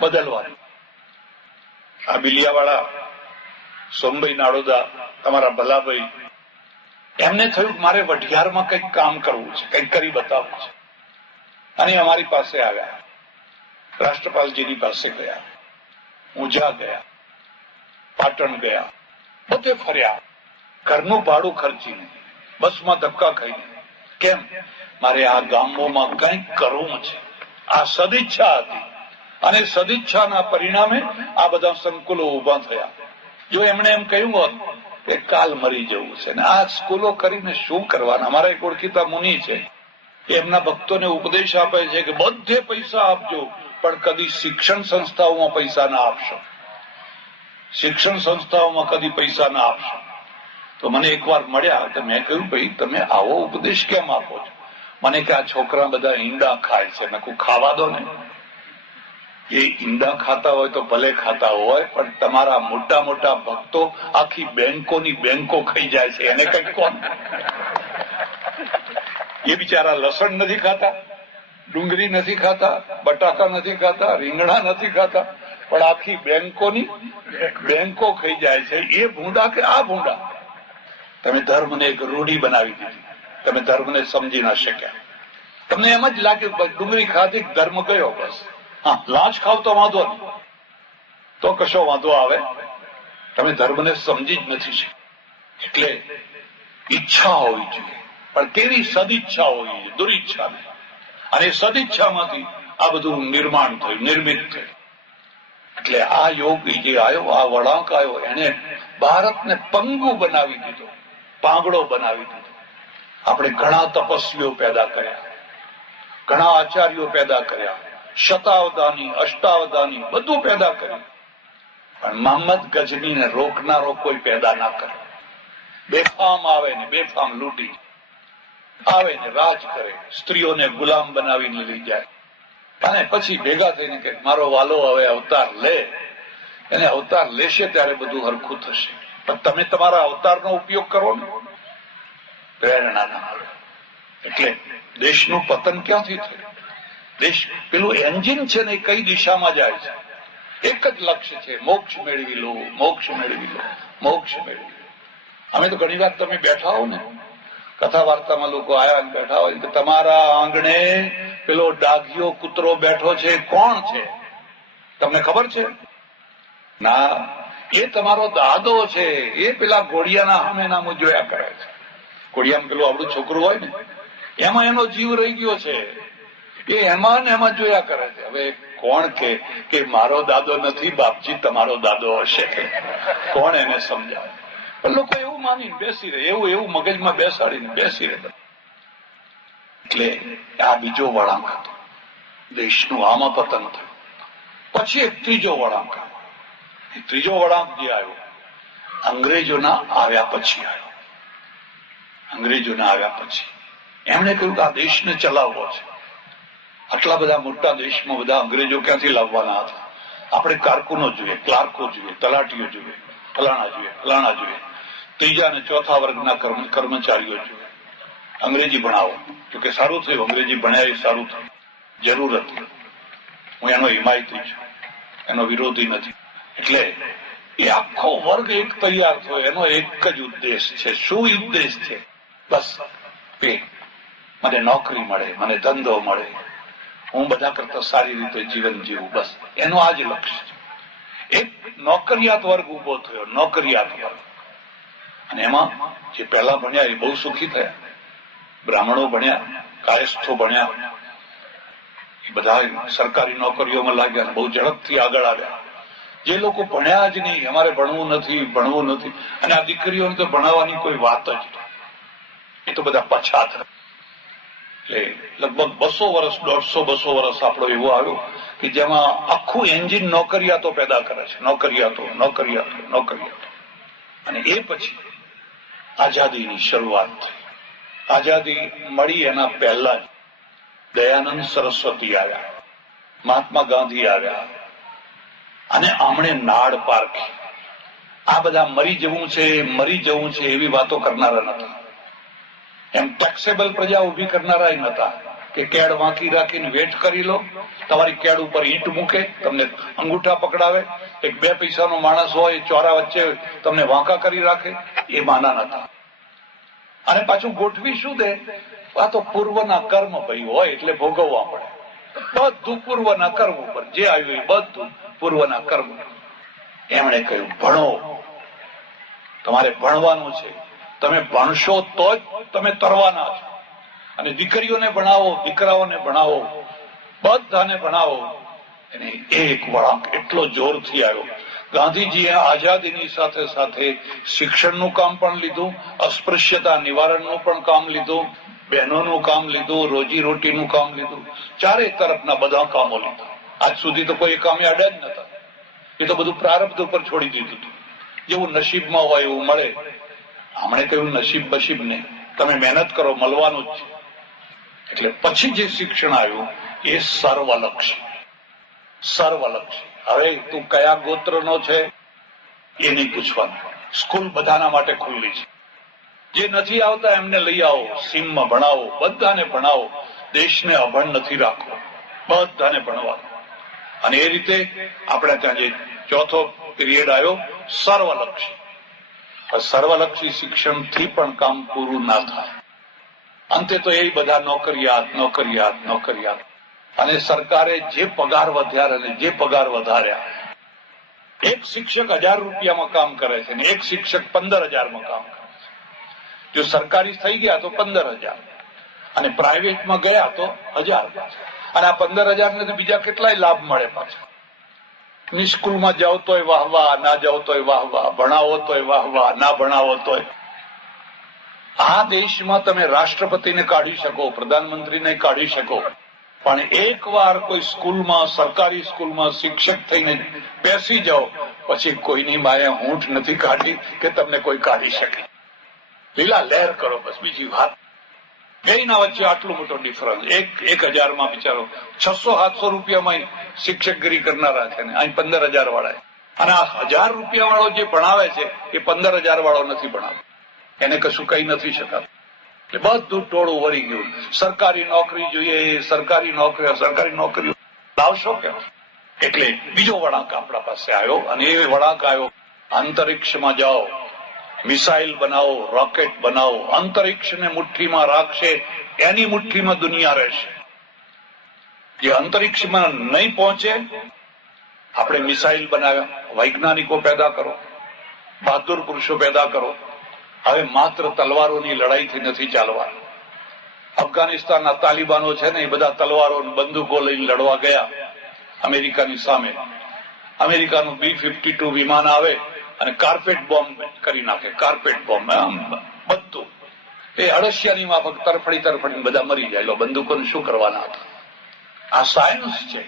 બદલવાની. આ બિલિયાવાળા સોમભાઈ નાડોદા, તમારા ભલાભાઈ, એમને થયું કે મારે વઢિયારમાં કંઈક કામ કરવું છે, કંઈક કરી બતાવવું છે. અને અમારી પાસે આવ્યા, રાષ્ટ્રપાલજીની પાસે ગયા, ઊંઝા ગયા, પાટણ ગયા, બધે ફર્યા, ઘરનું ભાડું ખર્ચીને, બસમાં ધક્કા ખાઈને. કેમ? મારે આ ગામોમાં કંઈક કરવું છે. આ સદિચ્છા હતી અને સદિચ્છાના પરિણામે આ બધા સંકુલો ઉભા થયા. જો એમણે એમ કહ્યું હોત કે કાલ મરી જવું છે ને આ સ્કૂલો કરીને શું કરવાના. અમારા એક ઓળખીતા મુનિ છે, એમના ભક્તોને ઉપદેશ આપે છે કે બધે પૈસા આપજો પણ કદી શિક્ષણ સંસ્થાઓમાં પૈસા ના આપશો. શિક્ષણ સંસ્થાઓમાં કદી પૈસા ના આપશો. તો મને એકવાર મળ્યા તો મેં કહ્યું, ભાઈ તમે આવો ઉપદેશ કેમ આપો છો? મને કે આ છોકરા બધા ઈંડા ખાય છે. મેં કહું ખાવા દો ને. એ ઈંડા ખાતા હોય તો ભલે ખાતા હોય, પણ તમારા મોટા મોટા ભક્તો આખી બેંકોની બેંકો ખાઈ જાય છે, એને કઈક કોણ? એ બિચારા લસણ નથી ખાતા, ડુંગળી નથી ખાતા, બટાકા નથી ખાતા, રીંગણા નથી ખાતા, પણ આખી બેંકોની બેંકો ખાઈ જાય છે. એ ભૂંડા કે આ ભૂંડા? તમે ધર્મને એક રૂઢી બનાવી દીધી, તમે ધર્મને સમજી ના શક્યા. તમને એમ જ લાગ્યું ડુંગળી ખાધી ધર્મ ગયો, બસ. હા, લાંચ ખાવ તો વાંધો નહીં, તો કશો વાંધો આવે. તમે ધર્મને સમજી જ નથી શક્યા. એટલે ઈચ્છા હોવી જોઈએ, પણ કેવી સદિચ્છા હોવી જોઈએ, દુરિચ્છા નહીં. અને સદિચ્છામાંથી આ બધું નિર્માણ થયું, નિર્મિત થયું. એટલે આ યોગ જે આવ્યો, આ વળાંક આવ્યો, એને ભારતને પંગુ બનાવી દીધો, પાંગડો બનાવી દીધો. આપણે ઘણા તપસ્વીઓ પેદા કર્યા, ઘણા આચાર્યો પેદા કર્યા, શતાવધાની, અષ્ટાવધાની બધું પેદા કર્યું, પણ મોહમ્મદ ગજનીને રોકનારો કોઈ પેદા ના કરે. બેફામ આવે ને બેફામ લૂંટી આવે ને રાજ કરે, સ્ત્રીઓને ગુલામ બનાવીને લઈ જાય, અને પછી ભેગા થઈને કે મારો વાલો હવે અવતાર લે. એને અવતાર લેશે ત્યારે બધું હરખું થશે. પણ તમે તમારા અવતારનો ઉપયોગ કરો ને, પ્રેરણા ના મળે. એટલે દેશનું પતન ક્યાંથી થયું? દેશ પેલું એન્જિન છે ને કઈ દિશામાં જાય છે? એક જ લક્ષ્ય છે, મોક્ષ મેળવી લો, મોક્ષ મેળવી લો, મોક્ષ મેળવી લો. અમે તો ઘણી વાર તમે બેઠા હો ને, કથા વાર્તામાં લોકો આવ્યા ને બેઠા હોય કે તમારા આંગણે પેલો ડાઘિયો કૂતરો બેઠો છે, કોણ છે? તમને ખબર છે? ના, એ તમારો દાદો છે. એ પેલા ઘોડિયાના સામે નામું જોયા કરે છે. ઘોડિયામાં પેલું આપણું છોકરું હોય ને, એમાં એનો જીવ રહી ગયો છે. એ એમાં ને એમાં જોયા કરે છે. હવે કોણ કે મારો દાદો નથી બાપજી, તમારો દાદો હશે? કોણ એને સમજાવે? પણ લોકો એવું માનીને બેસી રહે, એવું મગજમાં બેસાડીને બેસી રહે. એટલે આ બીજો વળાંક હતો, દેશનું આમાં પતન થયું. પછી એક ત્રીજો વળાંક આવ્યો. ત્રીજો વળાંક જે આવ્યો અંગ્રેજોના આવ્યા પછી આવ્યો. અંગ્રેજોના આવ્યા પછી એમણે કહ્યું કે આ દેશને ચલાવવો છે. આટલા બધા મોટા દેશમાં બધા અંગ્રેજો ક્યાંથી લાવવાના હતા? આપણે કારકુનો જોઈએ, ક્લાર્કો જોઈએ, તલાટીઓ જોઈએ, ફલાણા જોઈએ, ફલાણા જોઈએ, ત્રીજા અને ચોથા વર્ગના કર્મચારીઓ જોઈએ. અંગ્રેજી ભણાવો. જોકે સારું થયું, અંગ્રેજી ભણ્યા એ સારું થયું, જરૂર હતી. હું એનો હિમાયતી છું, એનો વિરોધી નથી. એટલે એ આખો વર્ગ એક તૈયાર થયો. એનો એક જ ઉદ્દેશ છે. શું ઉદ્દેશ છે? બસ પેટ, મને નોકરી મળે, મને ધંધો મળે, હું બધા કરતા સારી રીતે જીવન જીવું, બસ એનો આ જ લક્ષ્ય છે. એક નોકરિયાત વર્ગ ઉભો થયો, નોકરિયાત વર્ગ. અને એમાં જે પહેલા ભણ્યા એ બહુ સુખી થયા. બ્રાહ્મણો ભણ્યા, કાયસ્થો ભણ્યા, એ બધા સરકારી નોકરીઓમાં લાગ્યા, બહુ ઝડપથી આગળ આવ્યા. જે લોકો ભણ્યા જ નહીં, અમારે ભણવું નથી, અને આ દીકરીઓને તો ભણાવવાની કોઈ વાત જ નહીં, એ તો બધા પછાત. એટલે લગભગ 200 વર્ષ, 150-200 વર્ષ આપણો એવો આવ્યો કે જેમાં આખું એન્જિન નોકરિયાતો પેદા કરે છે, નોકરિયાતો. અને એ પછી આઝાદીની શરૂઆત થઈ. આઝાદી મળી એના પહેલા જ દયાનંદ સરસ્વતી આવ્યા, મહાત્મા ગાંધી આવ્યા, અને આમણે નાડ પારખી. આ બધા મરી જવું છે એવી વાતો કરનારા નતા. એમ ટેક્સેબલ પ્રજા ઉભી કરનારા નતા. કે કેડ વાંકી રાખીને વેટ કરી લો, તમારી કેડ ઉપર ઈંટ મૂકે, તમને અંગૂઠા પકડાવે, એક 2 પૈસાનો માણસ હોય ચોરા વચ્ચે તમને વાંકા કરી રાખે, એ માના નતા. અને પાછું ગોઠવી શું દે, આ તો પૂર્વના કર્મ ભાઈ હોય એટલે ભોગવવા પડે. બધું પૂર્વના કર્મ ઉપર જે આવ્યું એ બધું પૂર્વના કર્મ. એમણે કહ્યું ભણો, તમારે ભણવાનું છે, તમે ભણશો તો જ તમે તરવાના છો. અને દીકરીઓને ભણાવો, દીકરાઓને ભણાવો, બધાને ભણાવો. એને એક વળાંક એટલો જોરથી આવ્યો. ગાંધીજીએ આઝાદીની સાથે સાથે શિક્ષણનું કામ પણ લીધું, અસ્પૃશ્યતા નિવારણનું પણ કામ લીધું, બહેનોનું કામ લીધું, રોજી રોટીનું કામ લીધું, ચારે તરફના બધા કામો લીધા. આજ સુધી તો કોઈ કામે અડ્યા જ નતા. એ તો બધું પ્રારબ્ધ ઉપર છોડી દીધું હતું. જેવું નસીબમાં હોય એવું મળે. હમણે કહ્યું નસીબ બસીબ ને, તમે મહેનત કરો, મળવાનું જ છે. એટલે પછી જે શિક્ષણ આવ્યું એ સર્વલક્ષી. સર્વલક્ષી. હવે તું કયા ગોત્રનો છે એ નહીં પૂછવાનું. સ્કૂલ બધાના માટે ખુલ્લી છે. જે નથી આવતા એમને લઈ આવો, સીમમાં ભણાવો, બધાને ભણાવો. દેશને અભણ નથી રાખવો, બધાને ભણવાનું. અને એ રીતે આપણે ત્યાં જે ચોથો પીરિયડ આવ્યો સર્વલક્ષી. સર્વલક્ષી શિક્ષણથી પણ કામ પૂરું ના થાય. અંતે તો એ બધા નોકરિયાત નોકરિયાત નોકરિયાત. અને સરકારે જે પગાર વધ્યા અને જે પગાર વધાર્યા, એક શિક્ષક 1000 રૂપિયામાં કામ કરે છે ને એક શિક્ષક 15,000માં કામ કરે છે. જો સરકારી થઈ ગયા તો 15,000 અને પ્રાઇવેટમાં ગયા તો 1000. અને આ 15,000 ને બીજા કેટલાય લાભ મળે પાછા. સ્કૂલમાં જાઓ તોય વાહ વાહ, ના જાઓ તોય વાહ વાહ, ભણાવો તોય વાહ વાહ, ના ભણાવો તોય. આ દેશમાં તમે રાષ્ટ્રપતિને કાઢી શકો, પ્રધાનમંત્રીને કાઢી શકો, પણ એક વાર કોઈ સ્કૂલમાં, સરકારી સ્કૂલમાં શિક્ષક થઈને બેસી જાઓ પછી કોઈની માએ હૂંઠ નથી કાઢી કે તમને કોઈ કાઢી શકે. લીલા લહેર કરો બસ, બીજી વાત. બેયના વચ્ચે આટલું મોટો ડિફરન્સ. 1,000માં બિચારો 600-700 રૂપિયામાં શિક્ષકગીરી કરનારા છે ને અહીં 15,000 વાળા. અને આ 1000 રૂપિયા વાળો જે ભણાવે છે એ 15,000 વાળો નથી ભણાવતો. એને કશું કઈ નથી શકાતું. એટલે બધું ટોળું વળી ગયું. સરકારી નોકરી જોઈએ, સરકારી નોકરીઓ લાવશો કેમ? એટલે બીજો વળાંક આપણા પાસે આવ્યો. અને એ વળાંક આવ્યો અંતરિક્ષમાં જાઓ, મિસાઇલ બનાવો, રોકેટ બનાવો. અંતરિક્ષને મુઠ્ઠીમાં રાખશે એની મુઠ્ઠીમાં દુનિયા રહેશે. જે અંતરિક્ષમાં નહીં પહોંચે, આપણે મિસાઇલ બનાવ્યા, વૈજ્ઞાનિકો પેદા કરો, બહાદુર પુરુષો પેદા કરો. હવે માત્ર તલવારોની લડાઈથી નથી ચાલવાનું. અફઘાનિસ્તાનના તાલિબાનો છે ને એ બધા તલવારો બંદૂકો લઈને લડવા ગયા અમેરિકાની સામે. અમેરિકાનું B-52 વિમાન આવે અને કાર્પેટ બોમ્બ કરી નાખે. કાર્પેટ બોમ્બ બધું એ અળસિયાની માફક તરફડી બધા મરી જાય. બંદૂકોને શું કરવાના હતા? આ સાયન્સ છે.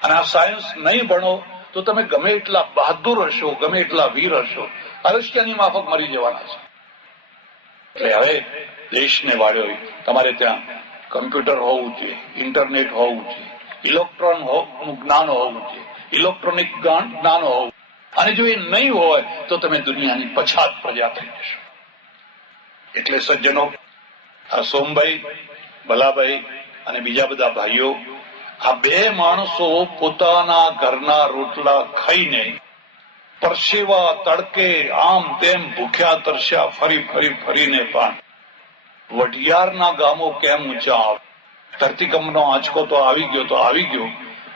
અને આ સાયન્સ નહીં ભણો તો તમે ગમે એટલા બહાદુર હશો, ગમે એટલા વીર હશો, અળસિયાની માફક મરી જવાના છે. એટલે હવે દેશને વાળ્યો તમારે ત્યાં કમ્પ્યુટર હોવું જોઈએ, ઇન્ટરનેટ હોવું જોઈએ, ઇલેક્ટ્રોન નું જ્ઞાન હોવું જોઈએ, ઇલેક્ટ્રોનિક જ્ઞાન હોવું. અને જો એ નહીં હોય તો તમે દુનિયાની પછાત પ્રજા થઈ જશો. એટલે સજ્જનો, આ સોમભાઈ, ભલાભાઈ અને બીજા બધા ભાઈઓ, આ 2 માણસો પોતાના ઘરના રોટલા ખાઈને પરસેવા તડકે આમ તેમ ભૂખ્યા તરસ્યા ફરીને પણ વઢિયારના ગામો કેમ ઊંચા આવે. ધરતીકંપનો આંચકો તો આવી ગયો,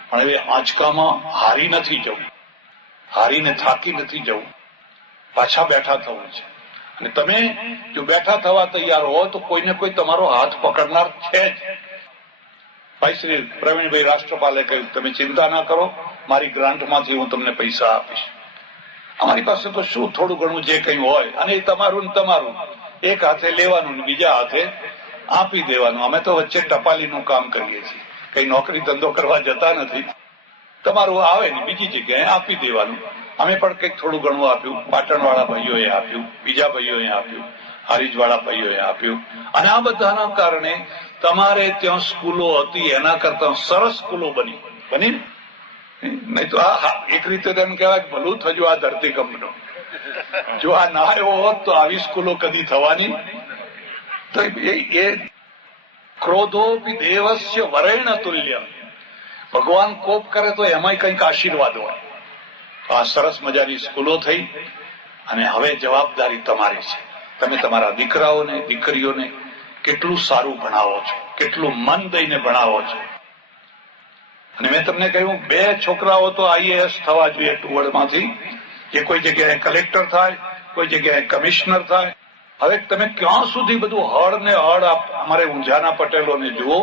પણ હવે આંચકામાં હારી નથી જવું, હારીને થાકી નથી જવું, પાછા બેઠા થવું છે. અને તમે જો બેઠા થવા તૈયાર હો તો કોઈને કોઈ તમારો હાથ પકડનાર છે જ. ભાઈ શ્રી પ્રવીણભાઈ રાષ્ટ્રપાલે કહ્યું તમે ચિંતા ના કરો, મારી ગ્રાન્ટમાંથી હું તમને પૈસા આપીશ. અમારી પાસે તો શું થોડું ઘણું જે કઈ હોય, અને એ તમારું ને તમારું, એક હાથે લેવાનું ને બીજા હાથે આપી દેવાનું. અમે તો વચ્ચે ટપાલીનું કામ કરીએ છીએ, કઈ નોકરી ધંધો કરવા જતા નથી. તમારું આવે ને બીજી જગ્યાએ આપી દેવાનું. અમે પણ કંઈક થોડું ઘણું આપ્યું, પાટણ વાળા ભાઈઓએ આપ્યું, બીજા ભાઈઓએ આપ્યું, હારીજ વાળા ભાઈઓએ આપ્યું. અને આ બધાના કારણે તમારે ત્યાં સ્કૂલો હતી એના કરતા સરસ સ્કૂલો બની. નહીં તો આ એક રીતે તેમ કહેવાય ભલું થયું આ ધરતીકંપનો. જો આ ના આવ્યો હોત તો આવી સ્કૂલો કદી થવાની. તો ક્રોધોપી દેવસ્ય વરેણ તુલ્ય. ભગવાન કોપ કરે તો એમાંય કંઈક આશીર્વાદ હોય. આ સરસ મજાની સ્કૂલો થઈ અને હવે જવાબદારી તમારી છે. તમે તમારા દીકરાઓને દીકરીઓને કેટલું સારું ભણાવો છો, કેટલું મન દઈને ભણાવો છો. અને મેં તમને કહ્યું 2 છોકરાઓ તો આઈએએસ થવા જોઈએ ટુવડમાંથી. એ કોઈ જગ્યાએ કલેક્ટર થાય, કોઈ જગ્યાએ કમિશનર થાય. હવે તમે ક્યાં સુધી બધું હળ ને હળ. અમારે ઊંઝાના પટેલોને જુઓ,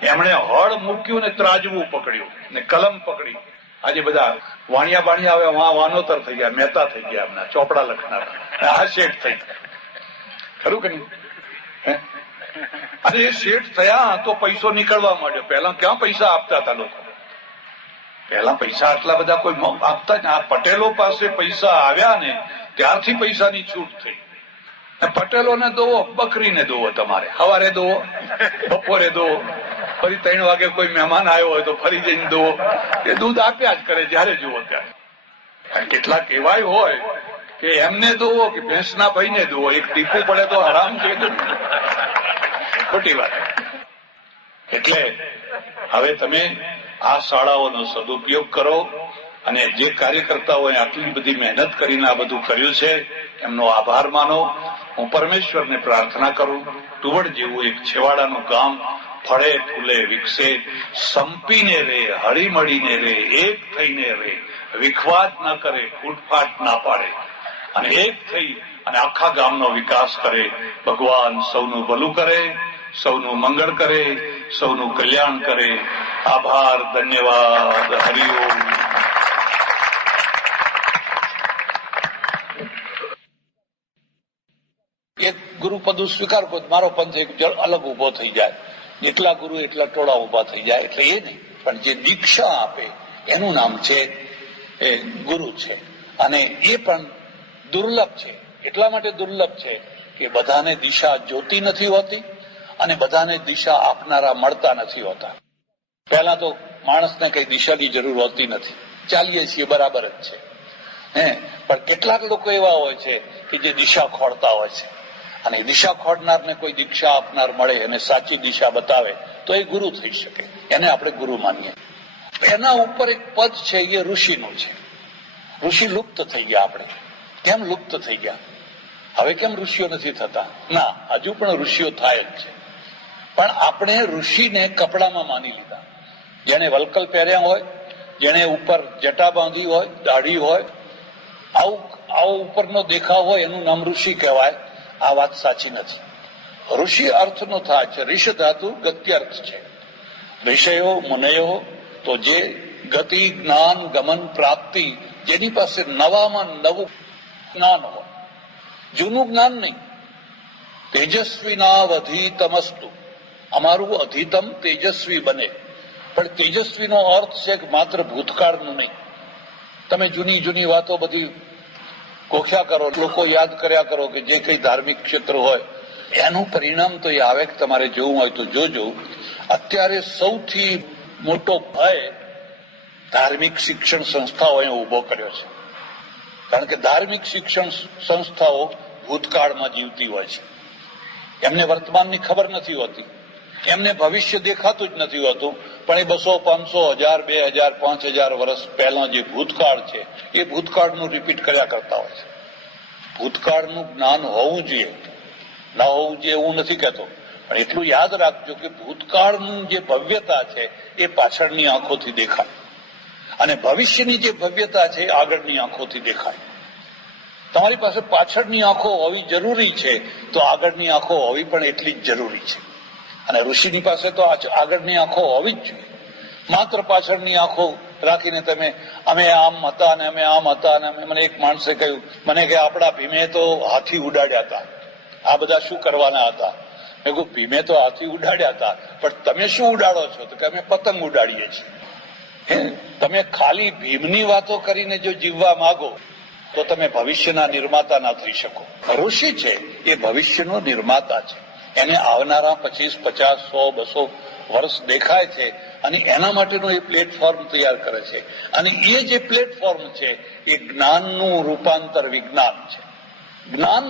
એમણે હળ મૂક્યું ને ત્રાજવું પકડ્યું ને કલમ પકડી. આજે બધા વાણિયા બાણિયા હવે વાનોતર થઈ ગયા, મહેતા થઈ ગયા, એમના ચોપડા લખનાર આ શેઠ થઈ ગયા. ખરું કે નહીં? અને એ શેઠ થયા તો પૈસો નીકળવા માંડ્યો. પહેલા ક્યાં પૈસા આપતા હતા લોકો? પહેલા પૈસા આટલા બધા કોઈ આપતા જ. આ પટેલો પાસે પૈસા આવ્યા ને ત્યારથી પૈસાની છૂટ થઈ. પટેલોને દોવો, બકરીને દોવો, તમારે સવારે દોવો, બપોરે દોવો, ફરી 3 વાગે કોઈ મહેમાન આવ્યો હોય તો ફરી જઈને દોવો. એ દૂધ આપ્યા જ કરે જયારે જુઓ ત્યારે. કેટલાક એવાય હોય કે એમને દોવો કે ભેંસના ભાઈને દોવો. એક ટીપું પડે તો હરામ છે, ખોટી વાત. એટલે હવે તમે આ શાળાઓનો સદુપયોગ કરો અને જે કાર્યકર્તાઓએ આટલી બધી મહેનત કરીને આ બધું કર્યું છે એમનો આભાર માનો. હું પરમેશ્વરને પ્રાર્થના કરું, ટુવડ જેવું એક છેવાડાનું ગામ ફળે ફૂલે વિકસે, સંપીને રહે, હળી મળીને રહે, એક થઈને રહે, વિખવાદ ન કરે, ફૂટફાટ ના પાડે અને એક થઈ અને આખા ગામનો વિકાસ કરે. ભગવાન સૌનું ભલું કરે, સૌનું મંગળ કરે, સૌનું કલ્યાણ કરે. આભાર, ધન્યવાદ, હરિઓમ. એક ગુરુ પદ સ્વીકાર કરો, મારો પંથ એક અલગ ઉભો થઈ જાય. જેટલા ગુરુ એટલા ટોળા ઉભા થઈ જાય. એટલે એ નહીં, પણ જે દીક્ષા આપે એનું નામ છે એ ગુરુ છે. અને એ પણ દુર્લભ છે. એટલા માટે દુર્લભ છે કે બધાને દિશા જોતી નથી હોતી અને બધાને દિશા આપનારા મળતા નથી હોતા. પહેલા તો માણસને કઈ દિશાની જરૂર હોતી નથી, ચાલીએ છીએ બરાબર જ છે. પણ કેટલાક લોકો એવા હોય છે કે જે દિશા ખોળતા હોય છે. અને દિશા ખોડનારને કોઈ દીક્ષા આપનાર મળે અને સાચી દિશા બતાવે તો એ ગુરુ થઈ શકે. એને આપણે ગુરુ માનીએ. એના ઉપર એક પદ છે, એ ઋષિનું છે. ઋષિ લુપ્ત થઈ ગયા. આપણે કેમ લુપ્ત થઈ ગયા? હવે કેમ ઋષિઓ નથી થતા? ના, હજુ પણ ઋષિઓ થાય જ છે. પણ આપણે ઋષિને કપડામાં માની લીધા. જેને વલકલ પહેર્યા હોય, જેને ઉપર જટા બાંધી હોય, દાઢી હોય, આવો ઉપરનો દેખાવ હોય, એનું નામ ઋષિ કહેવાય. આ વાત સાચી નથી. ઋષિ અર્થનો થાય છે. ઋષ ધાતુ ગત્યર્થ છે. ઋષયો મુનયો તો જે ગતિ, જ્ઞાન, ગમન, પ્રાપ્તિ, જેની પાસે નવામાં નવું જ્ઞાન હોય, જૂનું જ્ઞાન નહીં. તેજસ્વીનાવધીતમસ્તુ, અમારું અધિતમ તેજસ્વી બને. પણ તેજસ્વીનો અર્થ છે કે માત્ર ભૂતકાળનું નહીં. તમે જૂની જૂની વાતો બધી ગોખ્યા કરો, લોકો યાદ કર્યા કરો કે જે કઈ ધાર્મિક ક્ષેત્ર હોય એનું પરિણામ તો એ આવે કે તમારે જોવું હોય તો જોજો. અત્યારે સૌથી મોટો ભય ધાર્મિક શિક્ષણ સંસ્થાઓએ ઉભો કર્યો છે. કારણ કે ધાર્મિક શિક્ષણ સંસ્થાઓ ભૂતકાળમાં જીવતી હોય છે. એમને વર્તમાનની ખબર નથી હોતી, એમને ભવિષ્ય દેખાતું જ નથી હોતું. પણ એ 200, 500, 1000, 2000, 5000 વર્ષ પહેલા જે ભૂતકાળ છે એ ભૂતકાળનું રિપીટ કર્યા કરતા હોય છે. ભૂતકાળનું જ્ઞાન હોવું જોઈએ, ના હોવું જોઈએ એવું નથી કહેતો, પણ એટલું યાદ રાખજો કે ભૂતકાળનું જે ભવ્યતા છે એ પાછળની આંખોથી દેખાય અને ભવિષ્યની જે ભવ્યતા છે એ આગળની આંખોથી દેખાય. તમારી પાસે પાછળની આંખો હોવી જરૂરી છે તો આગળની આંખો હોવી પણ એટલી જ જરૂરી છે. અને ઋષિની પાસે તો આગળની આંખો હોવી જ જોઈએ. માત્ર પાછળની આંખો રાખીને તમે અમે આમ હતા અને અમે આમ હતા અને મને એક માણસે કહ્યું, મને કે આપણા ભીમે તો હાથી ઉડાડ્યા હતા, આ બધા શું કરવાના હતા? મેં કહ્યું ભીમે તો હાથી ઉડાડ્યા હતા, પણ તમે શું ઉડાડો છો? તો કે અમે પતંગ ઉડાડીએ છીએ. તમે ખાલી ભીમની વાતો કરીને જો જીવવા માંગો તો તમે ભવિષ્યના નિર્માતા ના થઈ શકો. ઋષિ છે એ ભવિષ્યનો નિર્માતા છે. એને આવનારા 25, 50, 100, 200 વર્ષ દેખાય છે અને એના માટેનો એ પ્લેટફોર્મ તૈયાર કરે છે. અને એ જે પ્લેટફોર્મ છે એ જ્ઞાનનું રૂપાંતર વિજ્ઞાન છે. જ્ઞાન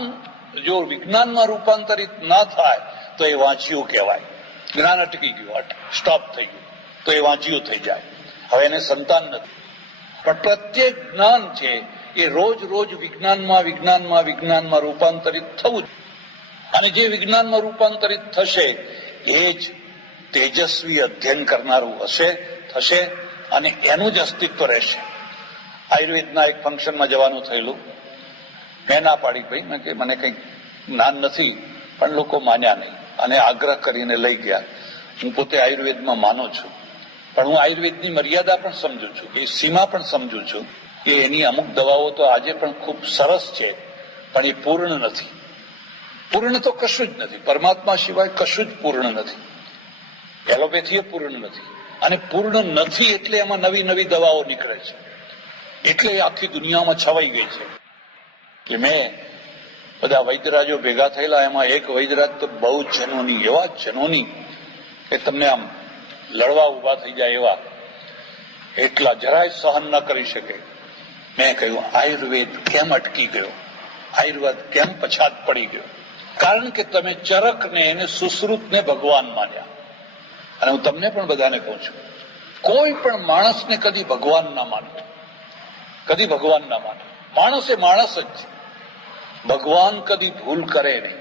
જો વિજ્ઞાનમાં રૂપાંતરિત ના થાય તો એ વાંચ્યું કહેવાય. જ્ઞાન અટકી ગયું, સ્ટોપ થઈ ગયું, તો એ વાંચ્યું થઈ જાય. હવે એને સંતાન નથી. પણ પ્રત્યેક જ્ઞાન છે એ રોજ રોજ વિજ્ઞાનમાં રૂપાંતરિત થવું જ. અને જે વિજ્ઞાનમાં રૂપાંતરિત થશે એ જ તેજસ્વી અધ્યયન કરનારું થશે અને એનું જ અસ્તિત્વ રહેશે. આયુર્વેદના એક ફંક્શનમાં જવાનું થયેલું. મેં ના પાડી, ભાઈ કે મને કંઈ જ્ઞાન નથી, પણ લોકો માન્યા નહીં અને આગ્રહ કરીને લઈ ગયા. હું પોતે આયુર્વેદમાં માનું છું, પણ હું આયુર્વેદની મર્યાદા પણ સમજુ છું, એ સીમા પણ સમજુ છું કે એની અમુક દવાઓ તો આજે પણ ખૂબ સરસ છે, પણ એ પૂર્ણ નથી. પૂર્ણ તો કશું જ નથી. પરમાત્મા સિવાય કશું જ પૂર્ણ નથી. એલોપેથી પૂર્ણ નથી, અને પૂર્ણ નથી એટલે એમાં નવી નવી દવાઓ નીકળે છે. એટલે આખી દુનિયામાં છવાઈ ગઈ છે. કે મેં બધા વૈદ્યરાજો ભેગા થયેલા, એમાં એક વૈદ્યરાજ તો બહુ જનોની, એવા જનોની કે તમને આમ લડવા ઉભા થઈ જાય એવા, એટલા જરાય સહન ન કરી શકે. મેં કહ્યું, આયુર્વેદ કેમ અટકી ગયો? આયુર્વેદ કેમ પછાત પડી ગયો? કારણ કે તમે ચરકને, એને સુશ્રુતને ભગવાન માન્યા. અને હું તમને પણ બધાને કહું છું, કોઈ પણ માણસને કદી ભગવાન ના માનતો, કદી ભગવાન ના માને. માણસ એ માણસ જ છે. ભગવાન કદી ભૂલ કરે નહીં,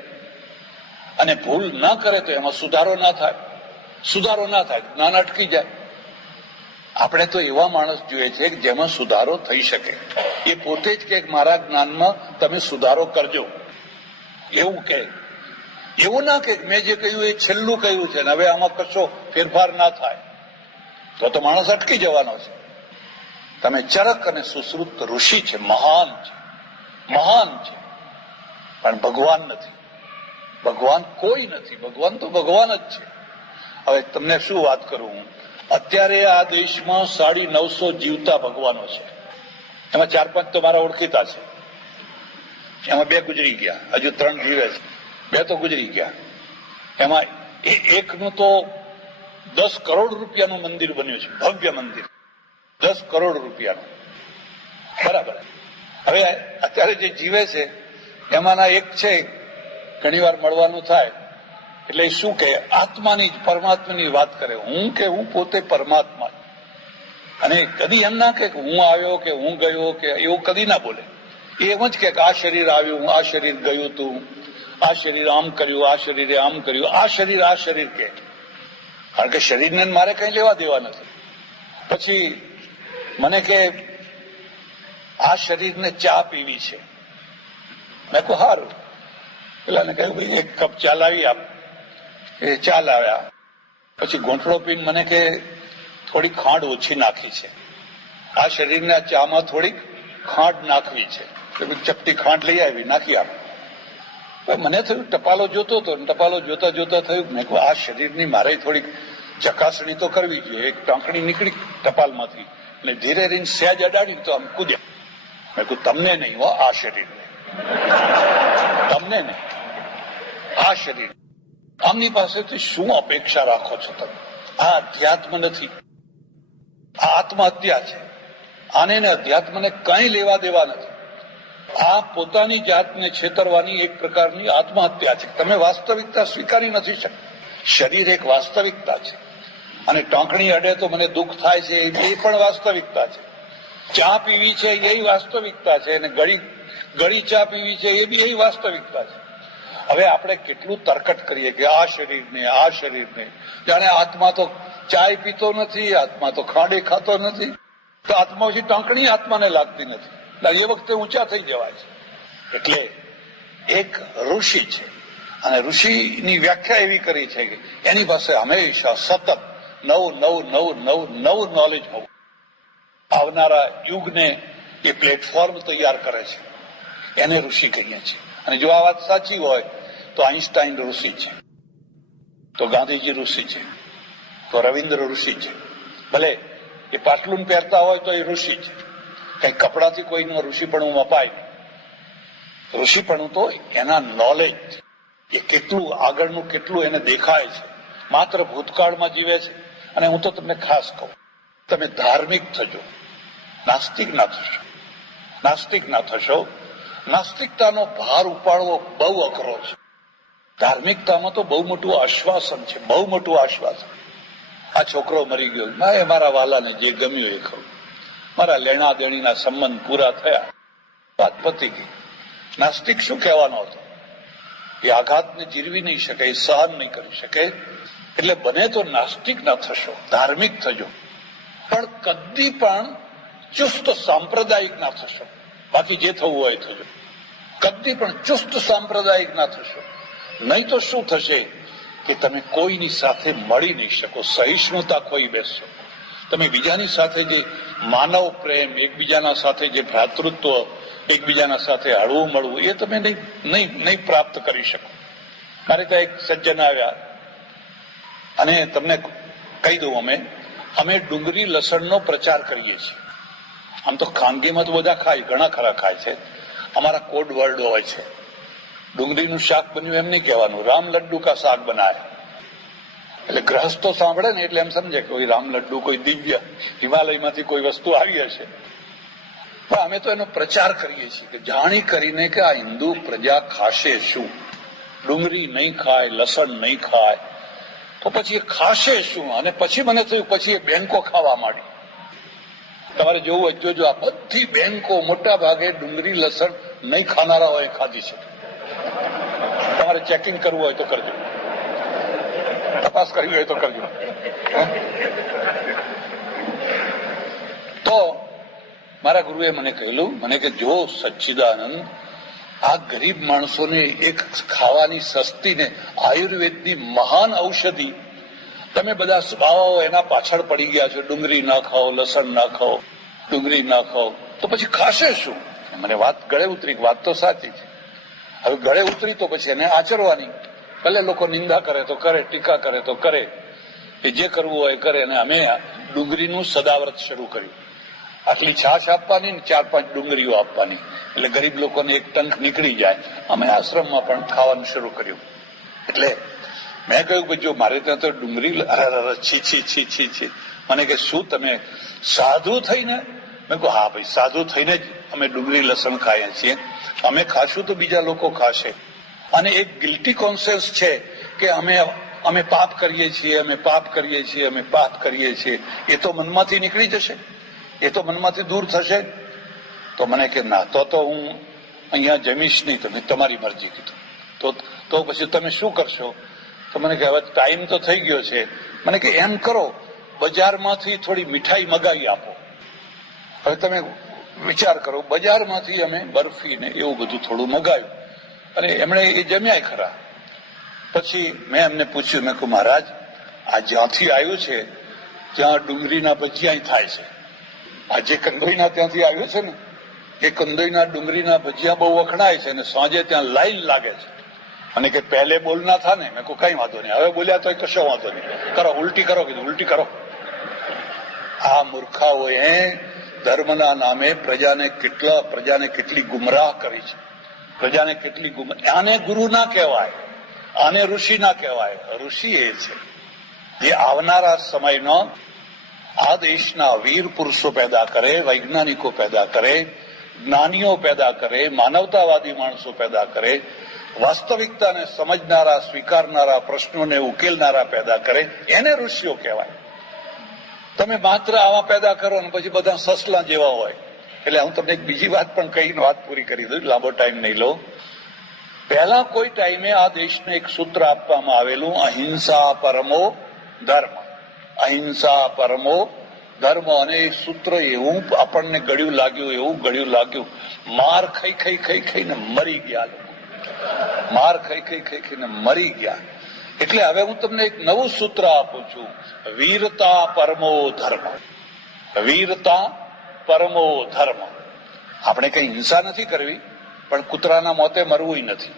અને ભૂલ ના કરે તો એમાં સુધારો ના થાય. સુધારો ના થાય, જ્ઞાન અટકી જાય. આપણે તો એવા માણસ જોઈએ છે કે જેમાં સુધારો થઈ શકે. એ પોતે જ કે મારા જ્ઞાનમાં તમે સુધારો કરજો, એવું કે. એવું ના કે મેં જે કહ્યું એ છેલ્લું કહ્યું છે ને હવે આમાં કશો ફેરફાર ના થાય, તો માણસ અટકી જવાનો છે. તમે ચરક અને સુશ્રુત ઋષિ છે, મહાન છે, મહાન છે, પણ ભગવાન નથી. ભગવાન કોઈ નથી. ભગવાન તો ભગવાન જ છે. હવે તમને શું વાત કરું હું, અત્યારે આ દેશમાં 950 જીવતા ભગવાનો છે. એમાં 4-5 તો મારા ઓળખીતા છે. એમાં 2 ગુજરી ગયા, હજુ 3 જીવે છે. 2 તો ગુજરી ગયા. એમાં એકનું તો 10 કરોડ રૂપિયાનું મંદિર બન્યું છે, ભવ્ય મંદિર, 10 કરોડ રૂપિયાનું. બરાબર. હવે અત્યારે જે જીવે છે એમાંના એક છે, ઘણી વાર મળવાનું થાય એટલે શું કે આત્માની જ, પરમાત્માની વાત કરે. હું પોતે પરમાત્મા, અને કદી એમ ના કે હું આવ્યો કે હું ગયો કે એવું કદી ના બોલે. એ એમ જ કે આ શરીર આવ્યું, આ શરીર ગયું તું, આ શરીર આમ કર્યું, આ શરીરે આમ કર્યું, આ શરીર કે. કારણ કે શરીરને મારે કઈ લેવા દેવા નથી. પછી મને કે આ શરીરને ચા પીવી છે. મેં કહું સારું. પેલાને કહ્યું ભાઈ 1 કપ ચા લાવી આપ. એ ચા લાવ્યા. પછી ઘૂંટડો પીને મને કે થોડી ખાંડ ઓછી નાખી છે. આ શરીરના ચામાં થોડીક ખાંડ નાખવી છે. ચપટી ખાંડ લઈ આવી, નાખી આપ. મને થયું, ટપાલો જોતો હતો, ટપાલો જોતા જોતા થયું, મેં કહું આ શરીરની મારે થોડીક ચકાસણી તો કરવી જોઈએ. એક ટાંકણી નીકળી ટપાલમાંથી, એટલે ધીરે રહીને સહેજ અડાડી તો આમ કૂદ્યા. મેં કહું તમને નહીં હો, આ શરીરને, તમને નહીં, આ શરીર. આમની પાસેથી શું અપેક્ષા રાખો છો તમે? આ અધ્યાત્મ નથી, આ આત્મહત્યા છે. આને ને અધ્યાત્મને કઈ લેવા દેવા નથી. આ પોતાની જાતને છેતરવાની એક પ્રકારની આત્મહત્યા છે. તમે વાસ્તવિકતા સ્વીકારી નથી શકતા. શરીર એક વાસ્તવિકતા છે, અને ટાંકણી અડે તો મને દુઃખ થાય છે, એ પણ વાસ્તવિકતા છે. ચા પીવી છે એ વાસ્તવિકતા છે, અને ગળી ચા પીવી છે એ બી એ વાસ્તવિકતા છે. હવે આપણે કેટલું તરકટ કરીએ કે આ શરીરને, જાણે આત્મા તો ચાય પીતો નથી, આત્મા તો ખાંડે ખાતો નથી, તો આત્મા પછી ટાંકણી આત્માને લાગતી નથી. એ વખતે ઊંચા થઈ જવાય છે. એટલે એક ઋષિ છે, અને ઋષિની વ્યાખ્યા એવી કરી છે કે એની પાસે હંમેશા સતત નવું નોલેજ હોવું. આવનારા યુગને એ પ્લેટફોર્મ તૈયાર કરે છે, એને ઋષિ કહીએ છીએ. અને જો આ વાત સાચી હોય તો આઈન્સ્ટાઈન ઋષિ છે, તો ગાંધીજી ઋષિ છે, તો રવિન્દ્ર ઋષિ છે. ભલે એ પાટલુન પહેરતા હોય તો એ ઋષિ છે. કઈ કપડાથી કોઈનું ઋષિપણું અપાય. ઋષિપણું તો એના નોલેજ, એ કેટલું આગળનું કેટલું એને દેખાય છે. માત્ર ભૂતકાળમાં જીવે છે. અને હું તો તમને ખાસ કહું, તમે ધાર્મિક થજો, નાસ્તિક ના થશો. નાસ્તિક ના થશો. નાસ્તિકતાનો ભાર ઉપાડવો બહુ અઘરો છે. ધાર્મિકતામાં તો બહુ મોટું આશ્વાસન છે, બહુ મોટું આશ્વાસન. આ છોકરો મરી ગયો, મારા વાલાને જે ગમ્યું એ ખરું, મારા લેણા દેણીના સંબંધ પૂરા થયા, વાત પતી ગઈ. નાસ્તિક શું કહેવાનો હતો? એ આઘાતને જીરવી નહીં શકે, એ સહન નહીં કરી શકે. એટલે બને તો નાસ્તિક ના થશો, ધાર્મિક થજો, પણ કદી પણ ચુસ્ત સાંપ્રદાયિક ના થશો. બાકી જે થવું હોય થજો, કદી પણ ચુસ્ત સાંપ્રદાયિક ના થશો. નહીં તો શું થશે કે તમે કોઈની સાથે મળી નહીં શકો, સહિષ્ણુતા ખોઈ બેસશો. તમે બીજાની સાથે જે માનવ પ્રેમ, એકબીજાના સાથે જે ભ્રાતૃત્વ, એકબીજાના સાથે હળવું મળવું, એ તમે નહીં પ્રાપ્ત કરી શકો. મારે ત્યાં એક સજ્જન આવ્યા અને તમને કહી દઉં, અમે ડુંગળી લસણનો પ્રચાર કરીએ છીએ. આમ તો ખાનગીમાં તો બધા ખાય, ઘણા ખરા ખાય છે. અમારા કોડ વર્ડ હોય છે. ડુંગળીનું શાક બન્યું એમ નહીં કહેવાનું, રામ લડ્ડુ કા શાક બનાયા. એટલે ગ્રહસ્થો સાંભળે ને એટલે એમ સમજે કે કોઈ રામ લડ્ડુ, કોઈ દિવ્ય હિમાલયમાંથી કોઈ વસ્તુ આવી હશે. પણ અમે તો એનો પ્રચાર કરીએ છીએ કે જાણી કરીને કે આ હિન્દુ પ્રજા ખાશે શું? ડુંગળી નહીં ખાય, લસણ નહીં ખાય, તો પછી એ ખાશે શું? અને પછી મને થયું, પછી એ બેંકો ખાવા માંડી. તમારે જોવું હોય જોજો, આ બધી બેંકો મોટા ભાગે ડુંગળી લસણ નહીં ખાનારાઓએ ખાધી છે. તમારે ચેકિંગ કરવું હોય તો કરજો, તપાસ કરવી હોય તો કરજો. તો મારા ગુરુએ મને કહેલું, મને કે જો સચ્ચિદાનંદ, આ ગરીબ માણસોને એક ખાવાની સસ્તી ને આયુર્વેદની મહાન ઔષધિ તમે બધા સ્વભાવો એના પાછળ પડી ગયા છો. ડુંગળી ના ખાઓ, લસણ ના ખાઓ, ડુંગળી ના ખાઓ, તો પછી ખાશે શું? મને વાત ગળે ઉતરી, વાત તો સાચી છે. હવે ગળે ઉતરી તો પછી એને આચરવાની. ભલે લોકો નિંદા કરે તો કરે, ટીકા કરે તો કરે, એ જે કરવું હોય કરે. અને અમે ડુંગળીનું સદાવ્રત શરૂ કર્યું. આટલી છાશ આપવાની ને 4-5 ડુંગળીઓ આપવાની, એટલે ગરીબ લોકોને એક ટંક નીકળી જાય. અમે આશ્રમમાં પણ ખાવાનું શરૂ કર્યું. એટલે મેં કહ્યું કે જો મારે ત્યાં તો ડુંગળી, છી. મને કે શું તમે સાધુ થઈને? મેં કહું હા ભાઈ, સાધુ થઈને જ અમે ડુંગળી લસણ ખાઈએ છીએ. અમે ખાશું તો બીજા લોકો ખાશે. અને એક ગિલ્ટી કોન્શિયસ છે કે અમે પાપ કરીએ છીએ, અમે પાપ કરીએ છીએ, અમે પાપ કરીએ છીએ. એ તો મનમાંથી નીકળી જશે, એ તો મનમાંથી દૂર થશે. તો મને કે ના, તો હું અહીંયા જમીશ નહીં. તમે તમારી મરજી કીધું. તો પછી તમે શું કરશો? તો મને કે હવે ટાઈમ તો થઈ ગયો છે. મને કે એમ કરો, બજારમાંથી થોડી મીઠાઈ મગાવી આપો. હવે તમે વિચાર કરો, બજારમાંથી અમે બરફી ને એવું બધું થોડું મગાવ્યું અને એમણે એ જમ્યા ખરા. પછી મેં એમને પૂછ્યું, મેં કહું મહારાજ, આ જ્યાંથી આવ્યું છે ત્યાં ડુંગળીના ભજીયા થાય છે. આ જે કંદોઈના ત્યાંથી આવ્યું છે ને, એ કંદોઈના ડુંગળીના ભજીયા બહુ વખણાય છે અને સાંજે ત્યાં લાઈન લાગે છે. અને કે પહેલે બોલના થા ને. મેં કહું કઈ વાંધો નહીં, હવે બોલ્યા તો કશો વાંધો નહીં, કરો ઉલટી કરો. કીધું ઉલટી કરો. આ મૂર્ખાઓએ ધર્મના નામે પ્રજાને કેટલી ગુમરાહ કરી છે. પ્રજાને કેટલી આને ગુરુ ના કહેવાય, આને ઋષિ ના કહેવાય. ઋષિ એ છે જે આવનારા સમયનો આ દેશના વીર પુરુષો પેદા કરે, વૈજ્ઞાનિકો પેદા કરે, જ્ઞાનીઓ પેદા કરે, માનવતાવાદી માણસો પેદા કરે, વાસ્તવિકતાને સમજનારા, સ્વીકારનારા, પ્રશ્નોને ઉકેલનારા પેદા કરે, એને ઋષિઓ કહેવાય. તમે માત્ર આવા પેદા કરો અને પછી બધા સસલા જેવા હોય. એટલે હું તમને એક બીજી વાત પણ કહીને વાત પૂરી કરી દઉં, લાંબો ટાઈમ નહીં લો. પહેલા કોઈ ટાઈમે આ દેશને એક સૂત્ર આપવામાં આવેલું, અહિંસા પરમો ધર્મ. અહિંસા પરમો ધર્મ. અને એ સૂત્ર એવું આપણને ગળ્યું લાગ્યું, માર ખાઈને મરી ગયા લોકો. માર ખાઈને મરી ગયા. એટલે હવે હું તમને એક નવું સૂત્ર આપું છું, વીરતા પરમો ધર્મ. વીરતા પરમો ધર્મ. આપણે કઈ હિંસા નથી કરવી, પણ કૂતરાના મોતે મરવું નથી.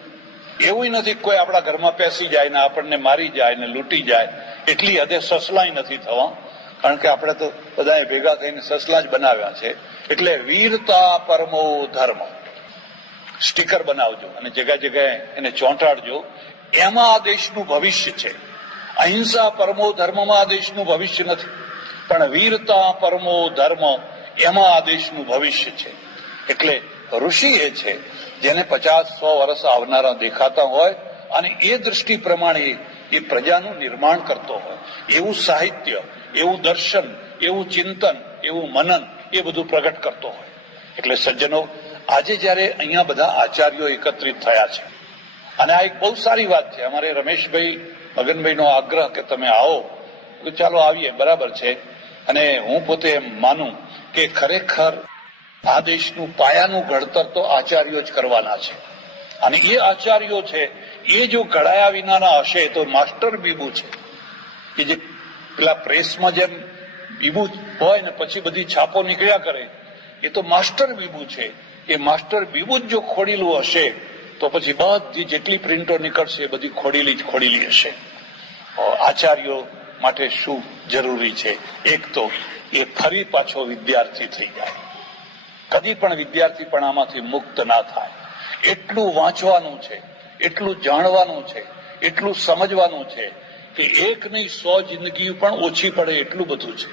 એવું નથી કોઈ આપણા ઘરમાં પેસી જાય ને આપણને મારી જાય ને લૂંટી જાય. એટલી હદે સસલાય નથી થવા, કારણ કે આપણે તો બધાએ ભેગા થઈને સસલા જ બનાવ્યા છે. એટલે વીરતા પરમો ધર્મ સ્ટીકર બનાવજો અને જગ્યાએ એને ચોંટાડજો. એમાં આ દેશનું ભવિષ્ય છે. અહિંસા પરમો ધર્મમાં આ દેશનું ભવિષ્ય નથી, પણ વીરતા પરમો ધર્મ એમાં આ દેશનું ભવિષ્ય છે. એટલે ઋષિ એ છે જેને 50-100 વર્ષ આવનારા દેખાતા હોય અને એ દ્રષ્ટિ પ્રમાણે એ પ્રજાનું નિર્માણ કરતો હોય એવું સાહિત્ય, એવું દર્શન, એવું ચિંતન, એવું મનન એ બધું પ્રગટ કરતો હોય. એટલે સજ્જનો, આજે જયારે અહીંયા બધા આચાર્યો એકત્રિત થયા છે, અને આ એક બહુ સારી વાત છે. અમારે રમેશભાઈ મગનભાઈનો આગ્રહ કે તમે આવો, તો ચાલો આવીએ, બરાબર છે. અને હું પોતે એમ માનું કે ખરેખર આ દેશનું પાયાનું ઘડતર તો આચાર્યો જ કરવાના છે. અને એ આચાર્યો છે એ જો ઘડાયા વિનાના હશે તો માસ્ટર બીબુ છે, કે જે પેલા પ્રેસમાં જેમ બીબુ હોય ને પછી બધી છાપો નીકળ્યા કરે, એ તો માસ્ટર બીબુ છે. એ માસ્ટર બીબુ જ જો ખોડીલું હશે તો પછી બધી જેટલી પ્રિન્ટો નીકળશે એ બધી ખોડીલી હશે. આચાર્યો માટે શું જરૂરી છે? એક તો એ ફરી પાછો વિદ્યાર્થી થઈ જાય, કદી પણ વિદ્યાર્થી પણ આમાંથી મુક્ત ના થાય. એટલું વાંચવાનું છે, એટલું જાણવાનું છે, એટલું સમજવાનું છે કે એક નહીં 100 જિંદગી પણ ઓછી પડે એટલું બધું છે.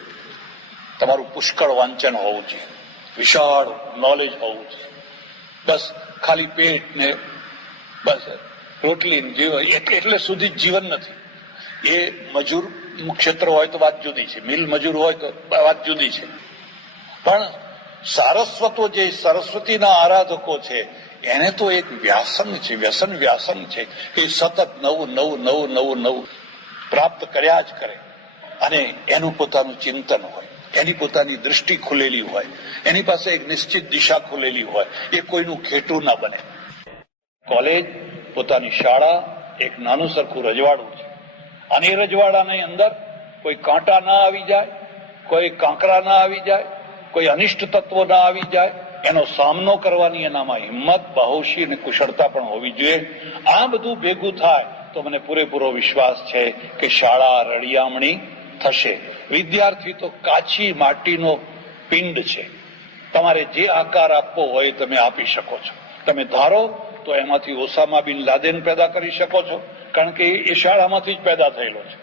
તમારું પુષ્કળ વાંચન હોવું જોઈએ, વિશાળ નોલેજ હોવું જોઈએ. બસ ખાલી પેટ ને બસ રોટલી જીવન એટલે સુધી જીવન નથી. એ મજૂર ક્ષેત્ર હોય તો વાત જુદી છે, મિલ મજૂર હોય તો વાત જુદી છે. પણ સારસ્વતો જે સરસ્વતીના આરાધકો છે એને તો એક વ્યાસન છે, વ્યાસન છે કે સતત નવું પ્રાપ્ત કર્યા જ કરે. અને એનું પોતાનું ચિંતન હોય, એની પોતાની દૃષ્ટિ ખુલેલી હોય, એની પાસે એક નિશ્ચિત દિશા ખુલેલી હોય. એ કોઈનું ખેટું ના બને. કોલેજ, પોતાની શાળા એક નાનું સરખું રજવાડું છે. અને એ રજવાડાની અંદર કોઈ કાંટા ના આવી જાય, કોઈ કાંકરા ના આવી જાય, કોઈ અનિષ્ટ તત્વો ના આવી જાય. એનો સામનો કરવાની એનામાં હિંમત, બાહોશી અને કુશળતા પણ હોવી જોઈએ. આ બધું ભેગું થાય તો મને પૂરેપૂરો વિશ્વાસ છે કે શાળા રળિયામણી થશે. વિદ્યાર્થી તો કાચી માટીનો પિંડ છે. તમારે જે આકાર આપવો હોય તમે આપી શકો છો. તમે ધારો તો એમાંથી ઓસામા બિન લાદેન પેદા કરી શકો છો, કારણ કે એ શાળામાંથી જ પેદા થયેલો છે.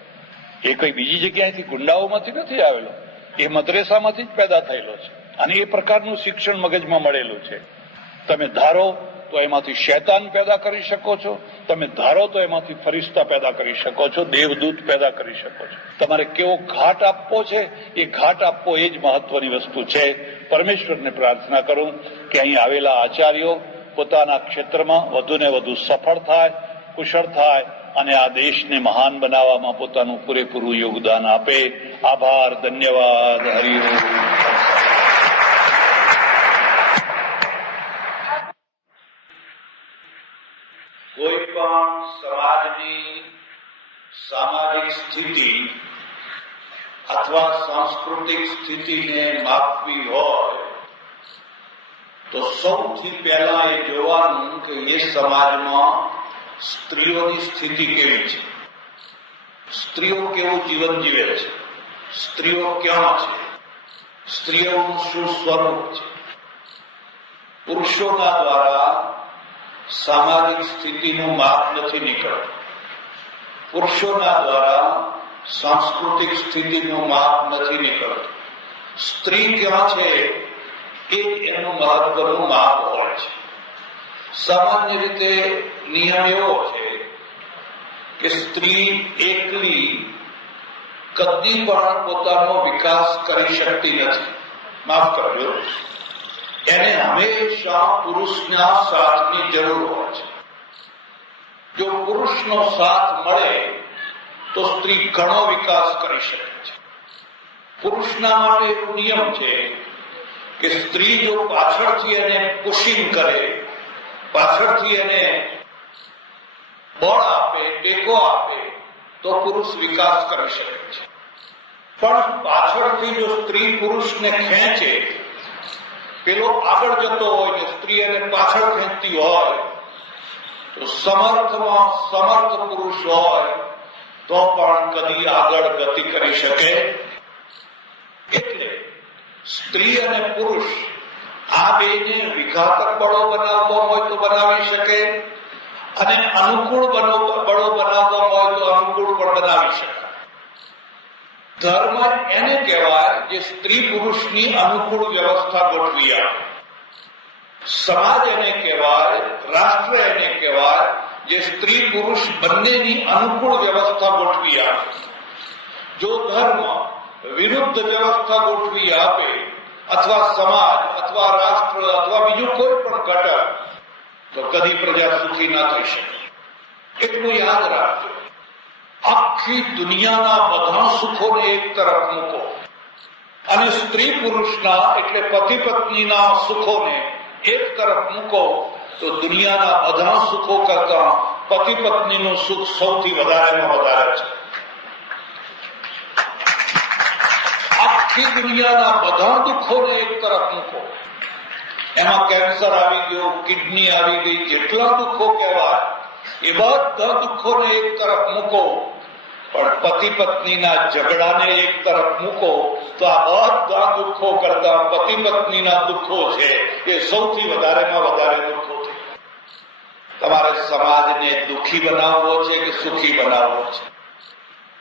એ કઈ બીજી જગ્યાએથી ગુંડાઓમાંથી નથી આવેલો, એ મદ્રેસામાંથી જ પેદા થયેલો છે. અને એ પ્રકારનું શિક્ષણ મગજમાં મળેલું છે. તમે ધારો તો એમાંથી શૈતાન પેદા કરી શકો છો, તમે ધારો તો એમાંથી ફરિશ્તા પેદા કરી શકો છો, દેવદૂત પેદા કરી શકો છો. તમારે કેવો ઘાટ આપવો છે, એ ઘાટ આપવો એ જ મહત્વની વસ્તુ છે. પરમેશ્વરને પ્રાર્થના કરું કે અહીં આવેલા આચાર્યો પોતાના ક્ષેત્રમાં વધુ ને વધુ સફળ થાય, કુશળ થાય અને આ દેશને મહાન બનાવવામાં પોતાનું પૂરેપૂરું યોગદાન આપે. આભાર, ધન્યવાદ, હરિઓમ. કોઈ પણ સમાજની સામાજિક સ્થિતિ અથવા સાંસ્કૃતિક સ્થિતિને માપવી હોય તો સૌથી પહેલા એ જોવાનું કે એ સમાજમાં સ્ત્રીઓની સ્થિતિ કેવી છે, સ્ત્રીઓ કેવું જીવન જીવે છે, સ્ત્રીઓ ક્યાં છે, સ્ત્રીઓનું શું સ્વરૂપ છે. પુરુષોના દ્વારા સામાજિક સ્થિતિનું માપ નથી નીકળતું, પુરુષોના દ્વારા સાંસ્કૃતિક સ્થિતિનું માપ નથી નીકળતું. સ્ત્રી ક્યાં છે એ એનું મહત્વનું માપ હોય છે. સામાન્ય રીતે નિયમ એવો છે કે સ્ત્રી એકલી કદી પણ પોતાનો વિકાસ કરી શકતી નથી. માફ કરજો, એને હંમેશા પુરુષના સાથની જરૂર હોય છે. જો પુરુષનો સાથ મળે તો સ્ત્રી ઘણો વિકાસ કરી શકે છે. પુરુષના માટે એવો નિયમ છે કે સ્ત્રી જો પાછળથી એને પુશિંગ કરે, પાછળથી એને બળ આપે, ટેકો આપે તો પુરુષ વિકાસ કરી શકે છે. પણ પાછળથી જો સ્ત્રી પુરુષને ખેંચે, પેલો આગળ જતો હોય ને સ્ત્રી એને પાછળ ખેંચતી હોય તો સમર્થમાં સમર્થ પુરુષ હોય તો પણ કદી આગળ ગતિ કરી શકે. એટલે સ્ત્રી અને પુરુષ આ બેને વિઘાતક બળો બનાવવા હોય તો બનાવી શકે અને અનુકૂળ બળો બનાવવા હોય તો અનુકૂળ પણ બનાવી શકે. ધર્મ એને કહેવાય જે સ્ત્રી પુરુષની અનુકૂળ વ્યવસ્થા ગોઠવી આપે. સમાજ એને કહેવાય, રાષ્ટ્ર એને કહેવાય જે સ્ત્રી પુરુષ બંનેની અનુકૂળ વ્યવસ્થા ગોઠવી આપે. જો ધર્મ વિરુદ્ધ વ્યવસ્થા ગોઠવી આપે અથવા સમાજ અથવા રાષ્ટ્ર અથવા બીજું કોઈ પણ ઘટક, તો કદી પ્રજા સુખી ના થઈ શકે. એટલું યાદ રાખજો, આખી દુનિયાના બધા સુખોને એક તરફ મૂકો અને સ્ત્રી પુરુષના એટલે પતિ પત્નીના સુખોને એક તરફ મૂકો, તો દુનિયાના બધા સુખો કરતા પતિ પત્નીનું સુખ સૌથી વધારેમાં વધારે છે. આખી દુનિયાના બધા દુઃખોને એક તરફ મૂકો, એમાં કેન્સર આવી ગયો, કિડની આવી ગઈ, જેટલા દુઃખો કહેવાય એ બધા દુઃખોને એક તરફ મૂકો, પણ પતિ પત્નીના ઝઘડાને એક તરફ મૂકો, તો આ બધા દુઃખો કરતા પતિ પત્નીના દુઃખો છે એ સૌથી વધારેમાં વધારે દુઃખો છે. તમારે સમાજને દુઃખી બનાવવો છે કે સુખી બનાવવો છે?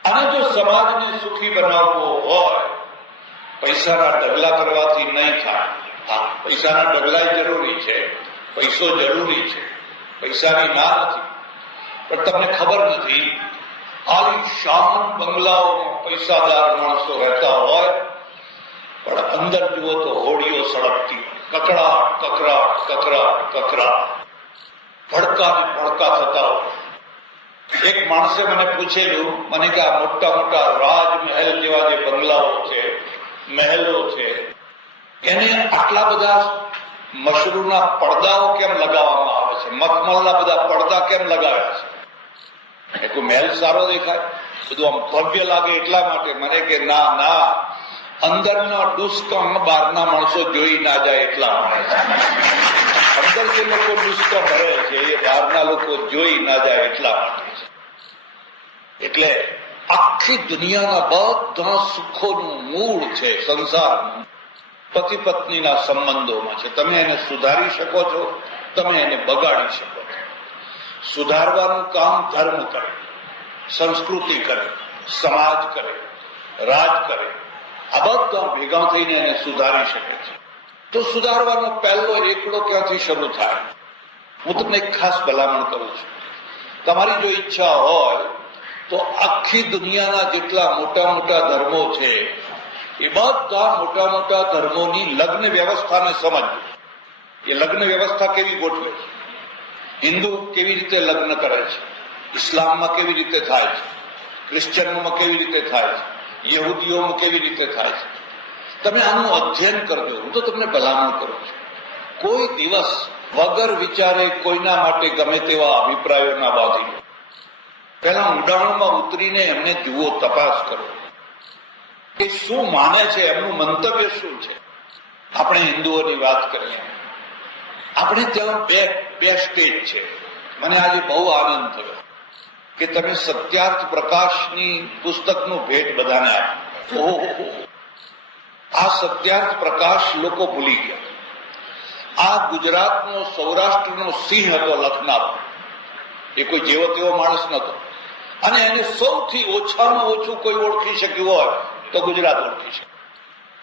અને જો સમાજને સુખી બનાવવો હોય, પૈસાના ઢગલા કરવાથી નહીં થાય. હા, પૈસાના ઢગલા જરૂરી છે, પૈસો જરૂરી છે, પૈસાની ના નથી, પણ તમને ખબર નથી આલિશાન બંગલાઓમાં પૈસાદાર માણસો રહેતા હોય, પણ અંદર જુઓ તો હોડીઓ સળગતી, કકડાટ કકરાટ કકરાટ કકરાટ, ભડકા ને ભડકા થતા હોય. એક માણસે મને પૂછેલું, મને કે આ મોટા મોટા રાજમહેલ જેવા જે બંગલાઓ છે, મહેલો છે, એને આટલા બધા મશરૂના પડદાઓ કેમ લગાવવામાં આવે છે, મખમલના બધા પડદા કેમ લગાવ્યા છે? એ કોઈ મહેલ સારો દેખાય, બધું આમ ભવ્ય લાગે એટલા માટે? મને કે ના ના, અંદરના દુષ્કર્મ બહારના માણસો જોઈ ના જાય એટલા માટે. અંદર જે લોકો દુષ્કર્મ રહે છે એ બહારના લોકો જોઈ ના જાય એટલા માટે. એટલે આખી દુનિયાના બધા સુખોનું મૂળ છે સંસારનું પતિ પત્નીના સંબંધોમાં છે. તમે એને સુધારી શકો છો, તમે એને બગાડી શકો છો. સુધારવાનું કામ ધર્મ કરે, સંસ્કૃતિ કરે, સમાજ કરે, રાજ કરે, આ બધા ભેગા થઈને એને સુધારી શકે છે. તો સુધારવાનો પહેલો એકડો ક્યાંથી શરૂ થાય? હું તમને એક ખાસ ભલામણ કરું છું. તમારી જો ઈચ્છા હોય તો આખી દુનિયાના જેટલા મોટા મોટા ધર્મો છે એ બધા મોટા મોટા ધર્મોની લગ્ન વ્યવસ્થાને સમજવું. એ લગ્ન વ્યવસ્થા કેવી ગોઠવે છે, હિન્દુ કેવી રીતે લગ્ન કરે છે, ઇસ્લામમાં કેવી રીતે થાય છે, ક્રિશ્ચનમાં કેવી રીતે થાય છે, યહૂદીઓમાં કેવી રીતે થાય છે, તમે આનું અધ્યયન કરજો. હું તો તમને ભલામણ કરું છું, કોઈ દિવસ વગર વિચારે કોઈના માટે ગમે તેવા અભિપ્રાયો ના બાંધી લો. પહેલા ઊંડાણમાં ઉતરીને એમને જુઓ, તપાસ કરો કે શું માને છે, એમનું મંતવ્ય શું છે. આપણે હિન્દુઓની વાત કરીએ, આપણે ત્યાં બે સ્ટેજ છે. મને આજે બહુ આનંદ થયો કે તમે સત્યાર્થ પ્રકાશની પુસ્તકનું ભેટ બધાને આપ્યું. ઓહો, આ સત્યાર્થ પ્રકાશ લોકો ભૂલી ગયા. આ ગુજરાતનો સૌરાષ્ટ્રનો સિંહ હતો લખનારો. એ કોઈ જેવો તેવો માણસ નતો, અને એને સૌથી ઓછામાં ઓછું કોઈ ઓળખી શક્યું હોય તો ગુજરાત ઓળખી શકે.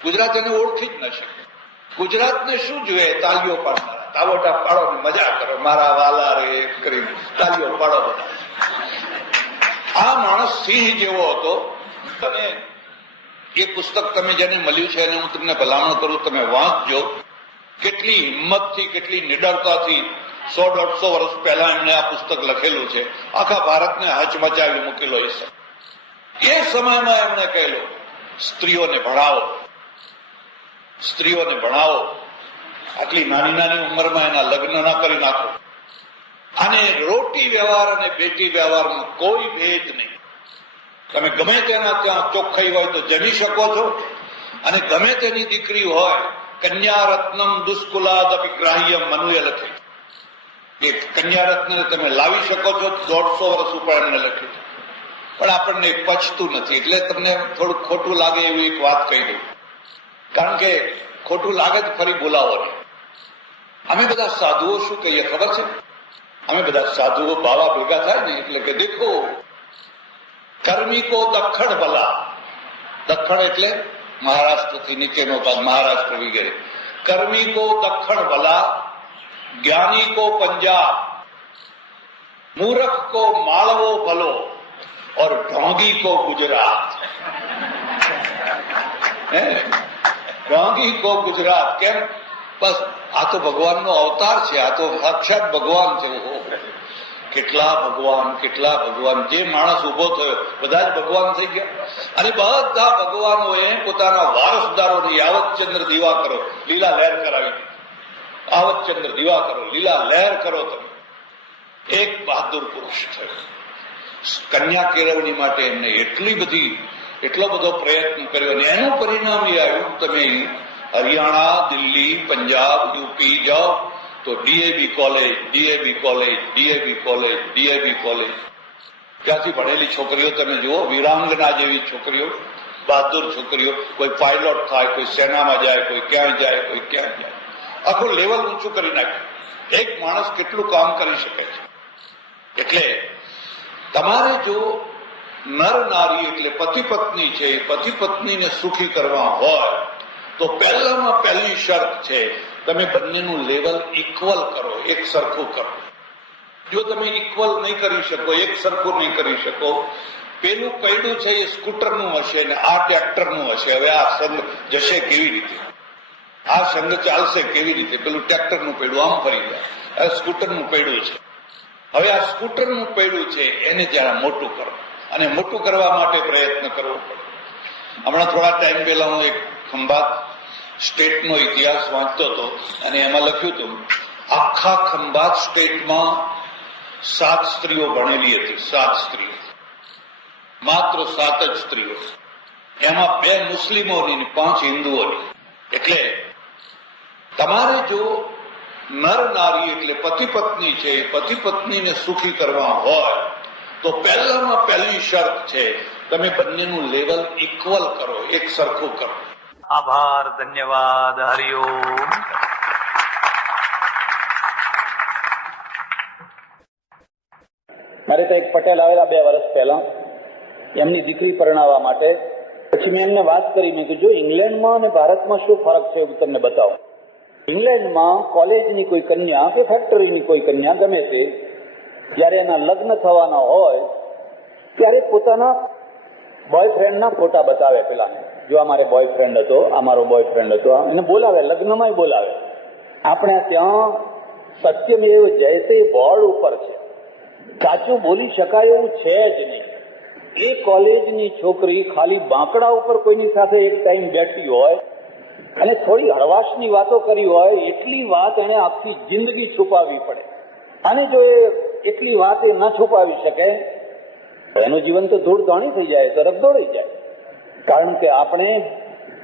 ગુજરાત એને ઓળખી જ ન શકે. ગુજરાતને શું જોઈએ? તાલીઓ પાડનારા, તાવોટા પાડો ને મજા કરો, મારા વાલા રે કરીને તાલીઓ પાડો બધા. આ માણસ સિંહ જેવો હતો. અને એ પુસ્તક તમે જેને મળ્યું છે એને હું તમને ભલામણ કરું, તમે વાંચજો. કેટલી હિંમતથી, કેટલી નિડરતાથી 100-150 વર્ષ પહેલા એમણે આ પુસ્તક લખેલું છે. આખા ભારતને હચમચાવી મૂકેલો એ સમયમાં એમણે કહેલું, સ્ત્રીઓને ભણાવો, સ્ત્રીઓને ભણાવો. આટલી નાની નાની ઉંમરમાં એના લગ્ન ના કરી નાખો. અને રોટી વ્યવહાર અને બેટી વ્યવહારમાં કોઈ ભેદ નહીં. તમે ગમે તેના ત્યાં ચોખ્ખાઈ હોય તો જમી શકો છો, અને ગમે તેની દીકરી હોય, કન્યા રત્નમ દુષ્કુલાદપી ગ્રાહ્યમ મનુએ લખી. એ કન્યા રત્ન તમે લાવી શકો છો. 150 વર્ષ ઉપર એમને લખ્યું છે, પણ આપણને પચતું નથી. એટલે તમને થોડું ખોટું લાગે એવું એક વાત કહી દઉં, કારણ કે ખોટું લાગે તો ફરી બોલાવો નહીં. અમે બધા સાધુઓ શું કહીએ ખબર છે? અમે બધા સાધુઓ બાવા ભેગા થાય ને એટલે કે દેખો કર્મી કો દખણ ભલા. દખણ એટલે મહારાષ્ટ્રથી નીચેનો ભાગ, મહારાષ્ટ્ર વગેરે. કર્મી કો દખણ ભલા, જ્ઞાની કો પંજાબ. मूर्ख को मालवो भलो और ढोंगी को गुजरात। ढोंगी को गुजरात કેમ? બસ આ તો ભગવાનનો અવતાર છે, આ તો સાક્ષાત ભગવાન છે. કેટલા ભગવાન, જે માણસ ઉભો થયો બધા જ ભગવાન થઈ ગયા. અને બધા ભગવાનોએ પોતાના વારસદારોને યાવતચંદ્ર દિવાકરો લીલા લહેર કરાવી. આવતચંદ્ર દિવાકરો લીલા લહેર કરો તમે. એક બહાદુર પુરુષ થયો. કન્યા કેળવણી માટે એમને એટલો બધો પ્રયત્ન કર્યો અને એનું પરિણામ એ આવ્યું. તમે હરિયાણા, દિલ્હી, પંજાબ, યુપી જાઓ તો ડીએબી કોલેજ, ત્યાંથી ભણેલી છોકરીઓ તમે જુઓ, વીરાંગના જેવી છોકરીઓ, બહાદુર છોકરીઓ. કોઈ પાયલોટ થાય, કોઈ સેનામાં જાય, કોઈ ક્યાં જાય, કોઈ ક્યાં જાય. આખું લેવલ ઊંચું કરી નાખ્યું. એક માણસ કેટલું કામ કરી શકે છે. એટલે તમારે જો નર નારી એટલે પતિ પત્ની છે, પતિ પત્નીને સુખી કરવા હોય તો પહેલામાં પહેલી શરત છે તમે બંનેનું લેવલ ઇક્વલ કરો, એક સરખું કરો. જો તમે ઇક્વલ નહીં કરી શકો, એક સરખું નહીં કરી શકો, પેલું પૈડું છે એ સ્કૂટરનું હશે ને આ ટ્રેક્ટરનું હશે. હવે આ સંઘ જશે કેવી રીતે? આ સંઘ ચાલશે કેવી રીતે? પેલું ટ્રેક્ટરનું પૈડું આમ ફરી જાય, આ સ્કૂટરનું પૈડું છે. હવે આ સ્કૂટરનું પૈડું છે એને જરા મોટું કરો, અને મોટું કરવા માટે પ્રયત્ન કરવો પડે. હમણાં થોડા ટાઈમ પહેલા હું એક ખંભાત સ્ટેટનો ઇતિહાસ વાંચતો હતો અને એમાં લખ્યું હતું આખા ખંભાત સ્ટેટમાં 7 સ્ત્રીઓ ભણેલી હતી. 7 સ્ત્રીઓ, માત્ર 7 જ સ્ત્રીઓ. એમાં 2 મુસ્લિમોની, 5 હિન્દુઓની. એટલે તમારે જો નર નારી એટલે પતિ પત્ની છે, પતિ પત્નીને સુખી કરવા હોય તો પહેલામાં પહેલી શરત છે તમે બંનેનું લેવલ ઇક્વલ કરો, એક સરખું કરો. આભાર, ધન્યવાદ, હરિઓમ. મારે તો એક પટેલ આવેલા 2 વર્ષ પહેલા એમની દીકરી પરણાવવા માટે. પછી મેં એમને વાત કરી, મેં કીધું જો ઇંગ્લેન્ડમાં અને ભારતમાં શું ફરક છે હું તમને બતાવું. ઇંગ્લેન્ડમાં કોલેજની કોઈ કન્યા કે ફેક્ટરીની કોઈ કન્યા ગમે તે જયારે એના લગ્ન થવાના હોય ત્યારે પોતાના બોયફ્રેન્ડના ફોટા બતાવે. પેલાને જો અમારે બોયફ્રેન્ડ હતો, અમારો બોયફ્રેન્ડ હતો, એને બોલાવે, લગ્નમાં બોલાવે. આપણે ત્યાં સત્યમેવ જયતે બોર્ડ ઉપર છે, સાચું બોલી શકાય એવું છે જ નહીં. એ કોલેજની છોકરી ખાલી બાંકડા ઉપર કોઈની સાથે એક ટાઈમ બેઠી હોય અને થોડી હળવાશની વાતો કરી હોય, એટલી વાત એને આખી જિંદગી છુપાવવી પડે. અને જો એ એટલી વાત એ ન છુપાવી શકે તો એનું જીવન તો ધૂળ ધાણી થઈ જાય, તરફ દોડી જાય. કારણ કે આપણે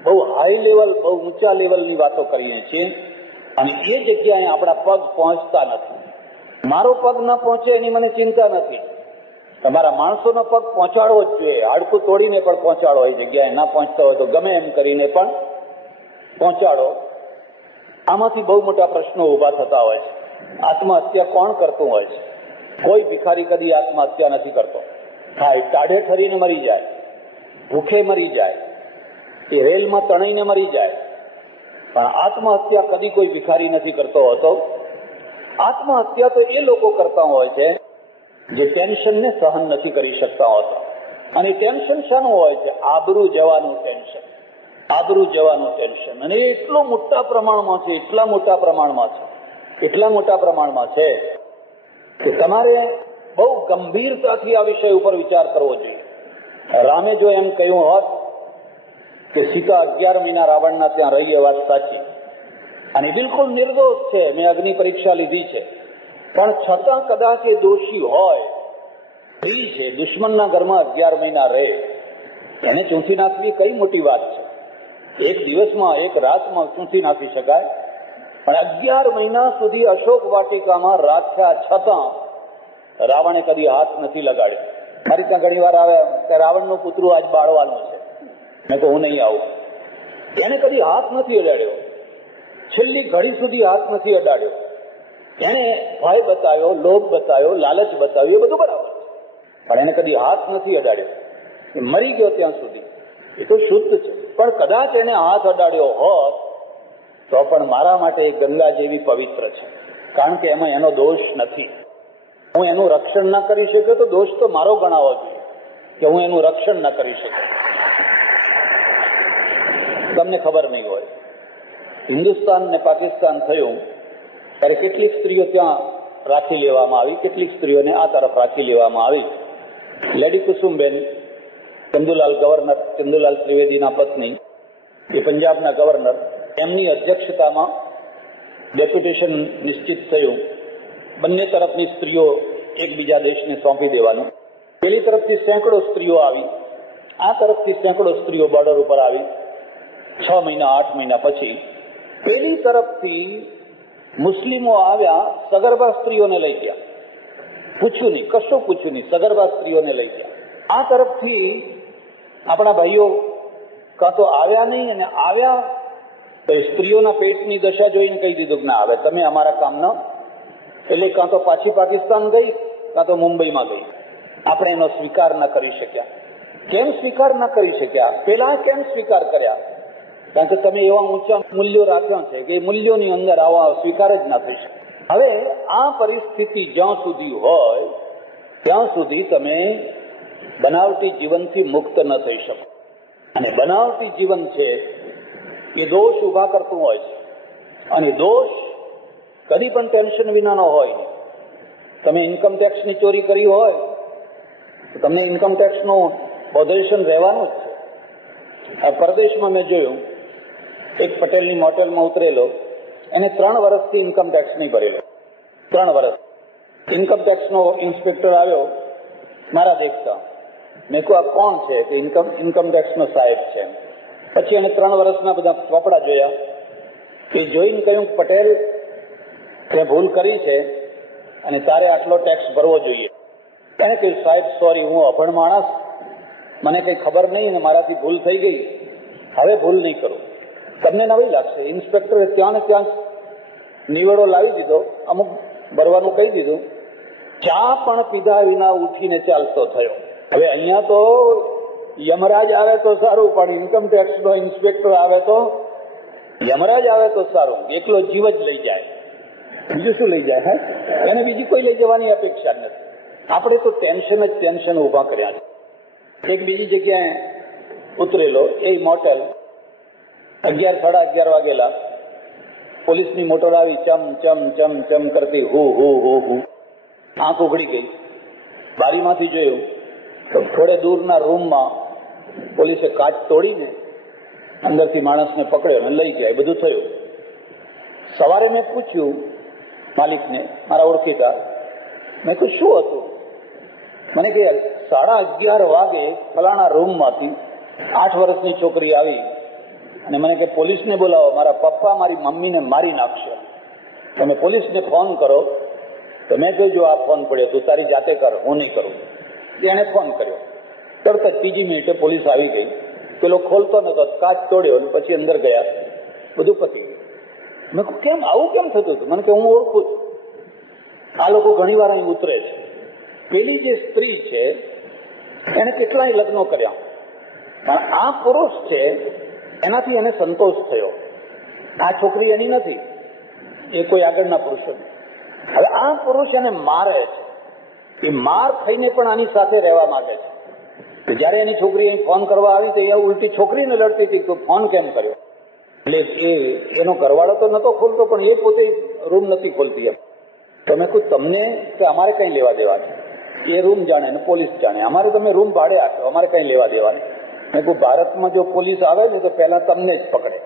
બહુ હાઈ લેવલ, બહુ ઊંચા લેવલની વાતો કરીએ છીએ અને એ જગ્યાએ આપણા પગ પહોંચતા નથી. મારો પગ ન પહોંચે એની મને ચિંતા નથી, તમારા માણસોનો પગ પહોંચાડવો જ જોઈએ. હાડકું તોડીને પણ પહોંચાડો, એ જગ્યાએ ના પહોંચતા હોય તો ગમે એમ કરીને પણ પહોંચાડો. આમાંથી બહુ મોટા પ્રશ્નો ઉભા થતા હોય છે. આત્મહત્યા કોણ કરતું હોય છે? કોઈ ભિખારી કદી આત્મહત્યા નથી કરતો. હા, ટાઢે ઠરીને મરી જાય, ભૂખે મરી જાય, એ રેલમાં તણાઈને મરી જાય, પણ આત્મહત્યા કદી કોઈ ભિખારી નથી કરતો હોતો. આત્મહત્યા તો એ લોકો કરતા હોય છે જે ટેન્શનને સહન નથી કરી શકતા હોતા. અને ટેન્શન શાનું હોય છે? આબરૂ જવાનું ટેન્શન, આબરૂ જવાનું ટેન્શન. અને એ એટલો મોટા પ્રમાણમાં છે, એટલા મોટા પ્રમાણમાં છે, એટલા મોટા પ્રમાણમાં છે કે તમારે બહુ ગંભીરતાથી આ વિષય ઉપર વિચાર કરવો જોઈએ. રામે જો એમ કહ્યું હોત કે સીતા 11 મહિના રાવણના ત્યાં રહી, એ વાત સાચી અને બિલકુલ નિર્દોષ છે, મેં અગ્નિ પરીક્ષા લીધી છે, પણ છતાં કદાચ એ દોષી હોય, સ્ત્રી છે, દુશ્મનના ઘરમાં 11 મહિના રહે, એને ચૂંથી નાખવી કઈ મોટી વાત છે? એક દિવસમાં, એક રાતમાં ચૂંથી નાખી શકાય, પણ 11 મહિના સુધી અશોક વાટિકામાં રાખ્યા છતાં રાવણે કદી હાથ નથી લગાડ્યો. મારી ત્યાં ઘણી વાર આવે કે રાવણનું પુતળું આજ બાળવાનું છે, મેં તો હું નહીં આવું. એને કદી હાથ નથી અડાડ્યો, છેલ્લી ઘડી સુધી હાથ નથી અડાડ્યો. એને ભય બતાવ્યો, લોભ બતાવ્યો, લાલચ બતાવ્યું, એ બધું બરાબર છે, પણ એને કદી હાથ નથી અડાડ્યો. મરી ગયો ત્યાં સુધી એ તો શુદ્ધ છે. પણ કદાચ એને હાથ અડાડ્યો હોત તો પણ મારા માટે ગંગા જેવી પવિત્ર છે, કારણ કે એમાં એનો દોષ નથી. હું એનું રક્ષણ ના કરી શક્યો તો દોષ તો મારો ગણાવો જોઈએ કે હું એનું રક્ષણ ના કરી શક્યો. તમને ખબર નહીં હોય, હિન્દુસ્તાન ને પાકિસ્તાન થયું ત્યારે કેટલીક સ્ત્રીઓ ત્યાં રાખી લેવામાં આવી, કેટલીક સ્ત્રીઓને આ તરફ રાખી લેવામાં આવી. લેડી કુસુમબેન ગવર્નર ચંદુલાલ ત્રિવેદીના પત્ની, એ પંજાબના ગવર્નર, એમની અધ્યક્ષતામાં ડેપ્યુટેશન નિશ્ચિત થયું. બંને તરફની સ્ત્રીઓ એકબીજા દેશને સોંપી દેવાનું. પેલી તરફથી સેંકડો સ્ત્રીઓ આવી, આ તરફથી સેંકડો સ્ત્રીઓ બોર્ડર ઉપર આવી. 6 મહિના 8 મહિના પછી પેલી તરફથી મુસ્લિમો આવ્યા, સગર્ભા સ્ત્રીઓને લઈ ગયા. પૂછ્યું નહીં, કશું પૂછ્યું નહીં, સગર્ભા સ્ત્રીઓને લઈ ગયા. આ તરફથી આપણા ભાઈઓ કાં તો આવ્યા નહીં, અને આવ્યા તો સ્ત્રીઓના પેટની દશા જોઈને કહી દીધું કે ના, હવે તમે અમારા કામ ન. એટલે કાં તો પાછી પાકિસ્તાન ગઈ, કાં તો મુંબઈમાં ગઈ. આપણે એનો સ્વીકાર ન કરી શક્યા. કેમ સ્વીકાર ન કરી શક્યા? પેલા કેમ સ્વીકાર કર્યા? કારણ કે તમે એવા ઊંચા મૂલ્યો રાખ્યા છે કે એ મૂલ્યોની અંદર આવા સ્વીકાર જ ના થઈ શકે. હવે આ પરિસ્થિતિ જ્યાં સુધી હોય ત્યાં સુધી તમે બનાવટી જીવનથી મુક્ત ન થઈ શકો. અને બનાવટી જીવન છે એ દોષ ઉભા કરતું હોય છે, અને દોષ કદી પણ ટેન્શન વિનાનો હોય. તમે ઇન્કમ ટેક્સની ચોરી કરી હોય તો તમને ઇન્કમ ટેક્સનું પોઝિશન રહેવાનું જ છે. પરદેશમાં મેં જોયું, એક પટેલની મોટેલમાં ઉતરેલો, એને 3 વર્ષથી ઇન્કમ ટેક્સ નહીં ભરેલો. 3 વર્ષ. ઇન્કમ ટેક્સનો ઇન્સ્પેક્ટર આવ્યો મારા દેખતા. મેં કહ્યું આ કોણ છે? કે ઇન્કમ ટેક્સનો સાહેબ છે. પછી એને 3 વર્ષના બધા ચોપડા જોયા. એ જોઈને કહ્યું, પટેલ, તે ભૂલ કરી છે અને તારે આટલો ટેક્સ ભરવો જોઈએ. એને કહ્યું, સાહેબ સોરી, હું અભણ માણસ, મને કંઈ ખબર નહીં અને મારાથી ભૂલ થઈ ગઈ, હવે ભૂલ નહીં કરું. તમને નવી લાગશે, ઇન્સ્પેક્ટરે ત્યાં ને ત્યાં નિવેડો લાવી દીધો, અમુક ભરવાનું કહી દીધું. ચા પણ પીધા વિના ઉઠીને ચાલતો થયો. હવે અહીંયા તો યમરાજ આવે તો સારું, પણ ઇન્કમ ટેક્સનો ઇન્સ્પેક્ટર આવે તો, યમરાજ આવે તો સારું, એકલો જીવ જ લઈ જાય, બીજું શું લઈ જાય? એને બીજી કોઈ લઈ જવાની અપેક્ષા નથી. આપણે તો ટેન્શન જ ટેન્શન ઉભા કર્યા છે. એક બીજી જગ્યાએ ઉતરેલો, એ મોટેલ, 11 સાડા 11 વાગેલા, પોલીસની મોટર આવી, ચમ ચમ ચમ ચમ કરતી, હું હું હું હું. આંખ ઉઘડી ગઈ, બારીમાંથી જોયું તો થોડે દૂરના રૂમમાં પોલીસે કાચ તોડીને અંદરથી માણસને પકડ્યો અને લઈ જાય. બધું થયું. સવારે મેં પૂછ્યું માલિકને, મારા ઓળખીતા, મેં કહ્યું શું હતું? મને કહે 11:30 વાગે ફલાણા રૂમમાંથી 8 વર્ષની છોકરી આવી અને મને કે પોલીસને બોલાવો, મારા પપ્પા મારી મમ્મીને મારી નાખશે, તમે પોલીસને ફોન કરો. તો મેં કહ્યું, જો આ ફોન પડ્યો તું તારી જાતે કર, હું નહીં કરું. એણે ફોન કર્યો, તરત જ 3 મિનિટે પોલીસ આવી ગઈ. પેલો ખોલતો નતો, કાચ તોડ્યો અને પછી અંદર ગયા, બધું પતી ગયું. મેં કહ્યું કેમ આવું કેમ થતું હતું? મને કે હું ઓળખું છું, આ લોકો ઘણી વાર અહીં ઉતરે છે. પેલી જે સ્ત્રી છે એને કેટલાય લગ્નો કર્યા, પણ આ પુરુષ છે એનાથી એને સંતોષ થયો. આ છોકરી એની નથી, એ કોઈ આગળના પુરુષો. હવે આ પુરુષ એને મારે છે, એ માર ખાઈને પણ આની સાથે રહેવા માંગે છે. જયારે એની છોકરી અહીં ફોન કરવા આવી તો એ ઉલટી છોકરીને લડતી હતી, તો ફોન કેમ કર્યો? એટલે એનો ઘરવાળો તો નતો ખોલતો, પણ એ પોતે રૂમ નથી ખોલતી. એમ તો મેં કહ્યું તમને કે અમારે કઈ લેવા દેવા છે? એ રૂમ જાણે ને પોલીસ જાણે, અમારે તમે રૂમ ભાડે આપો, અમારે કઈ લેવા દેવા નહીં. મેં કહ્યું ભારતમાં જો પોલીસ આવે ને તો પહેલા તમને જ પકડે.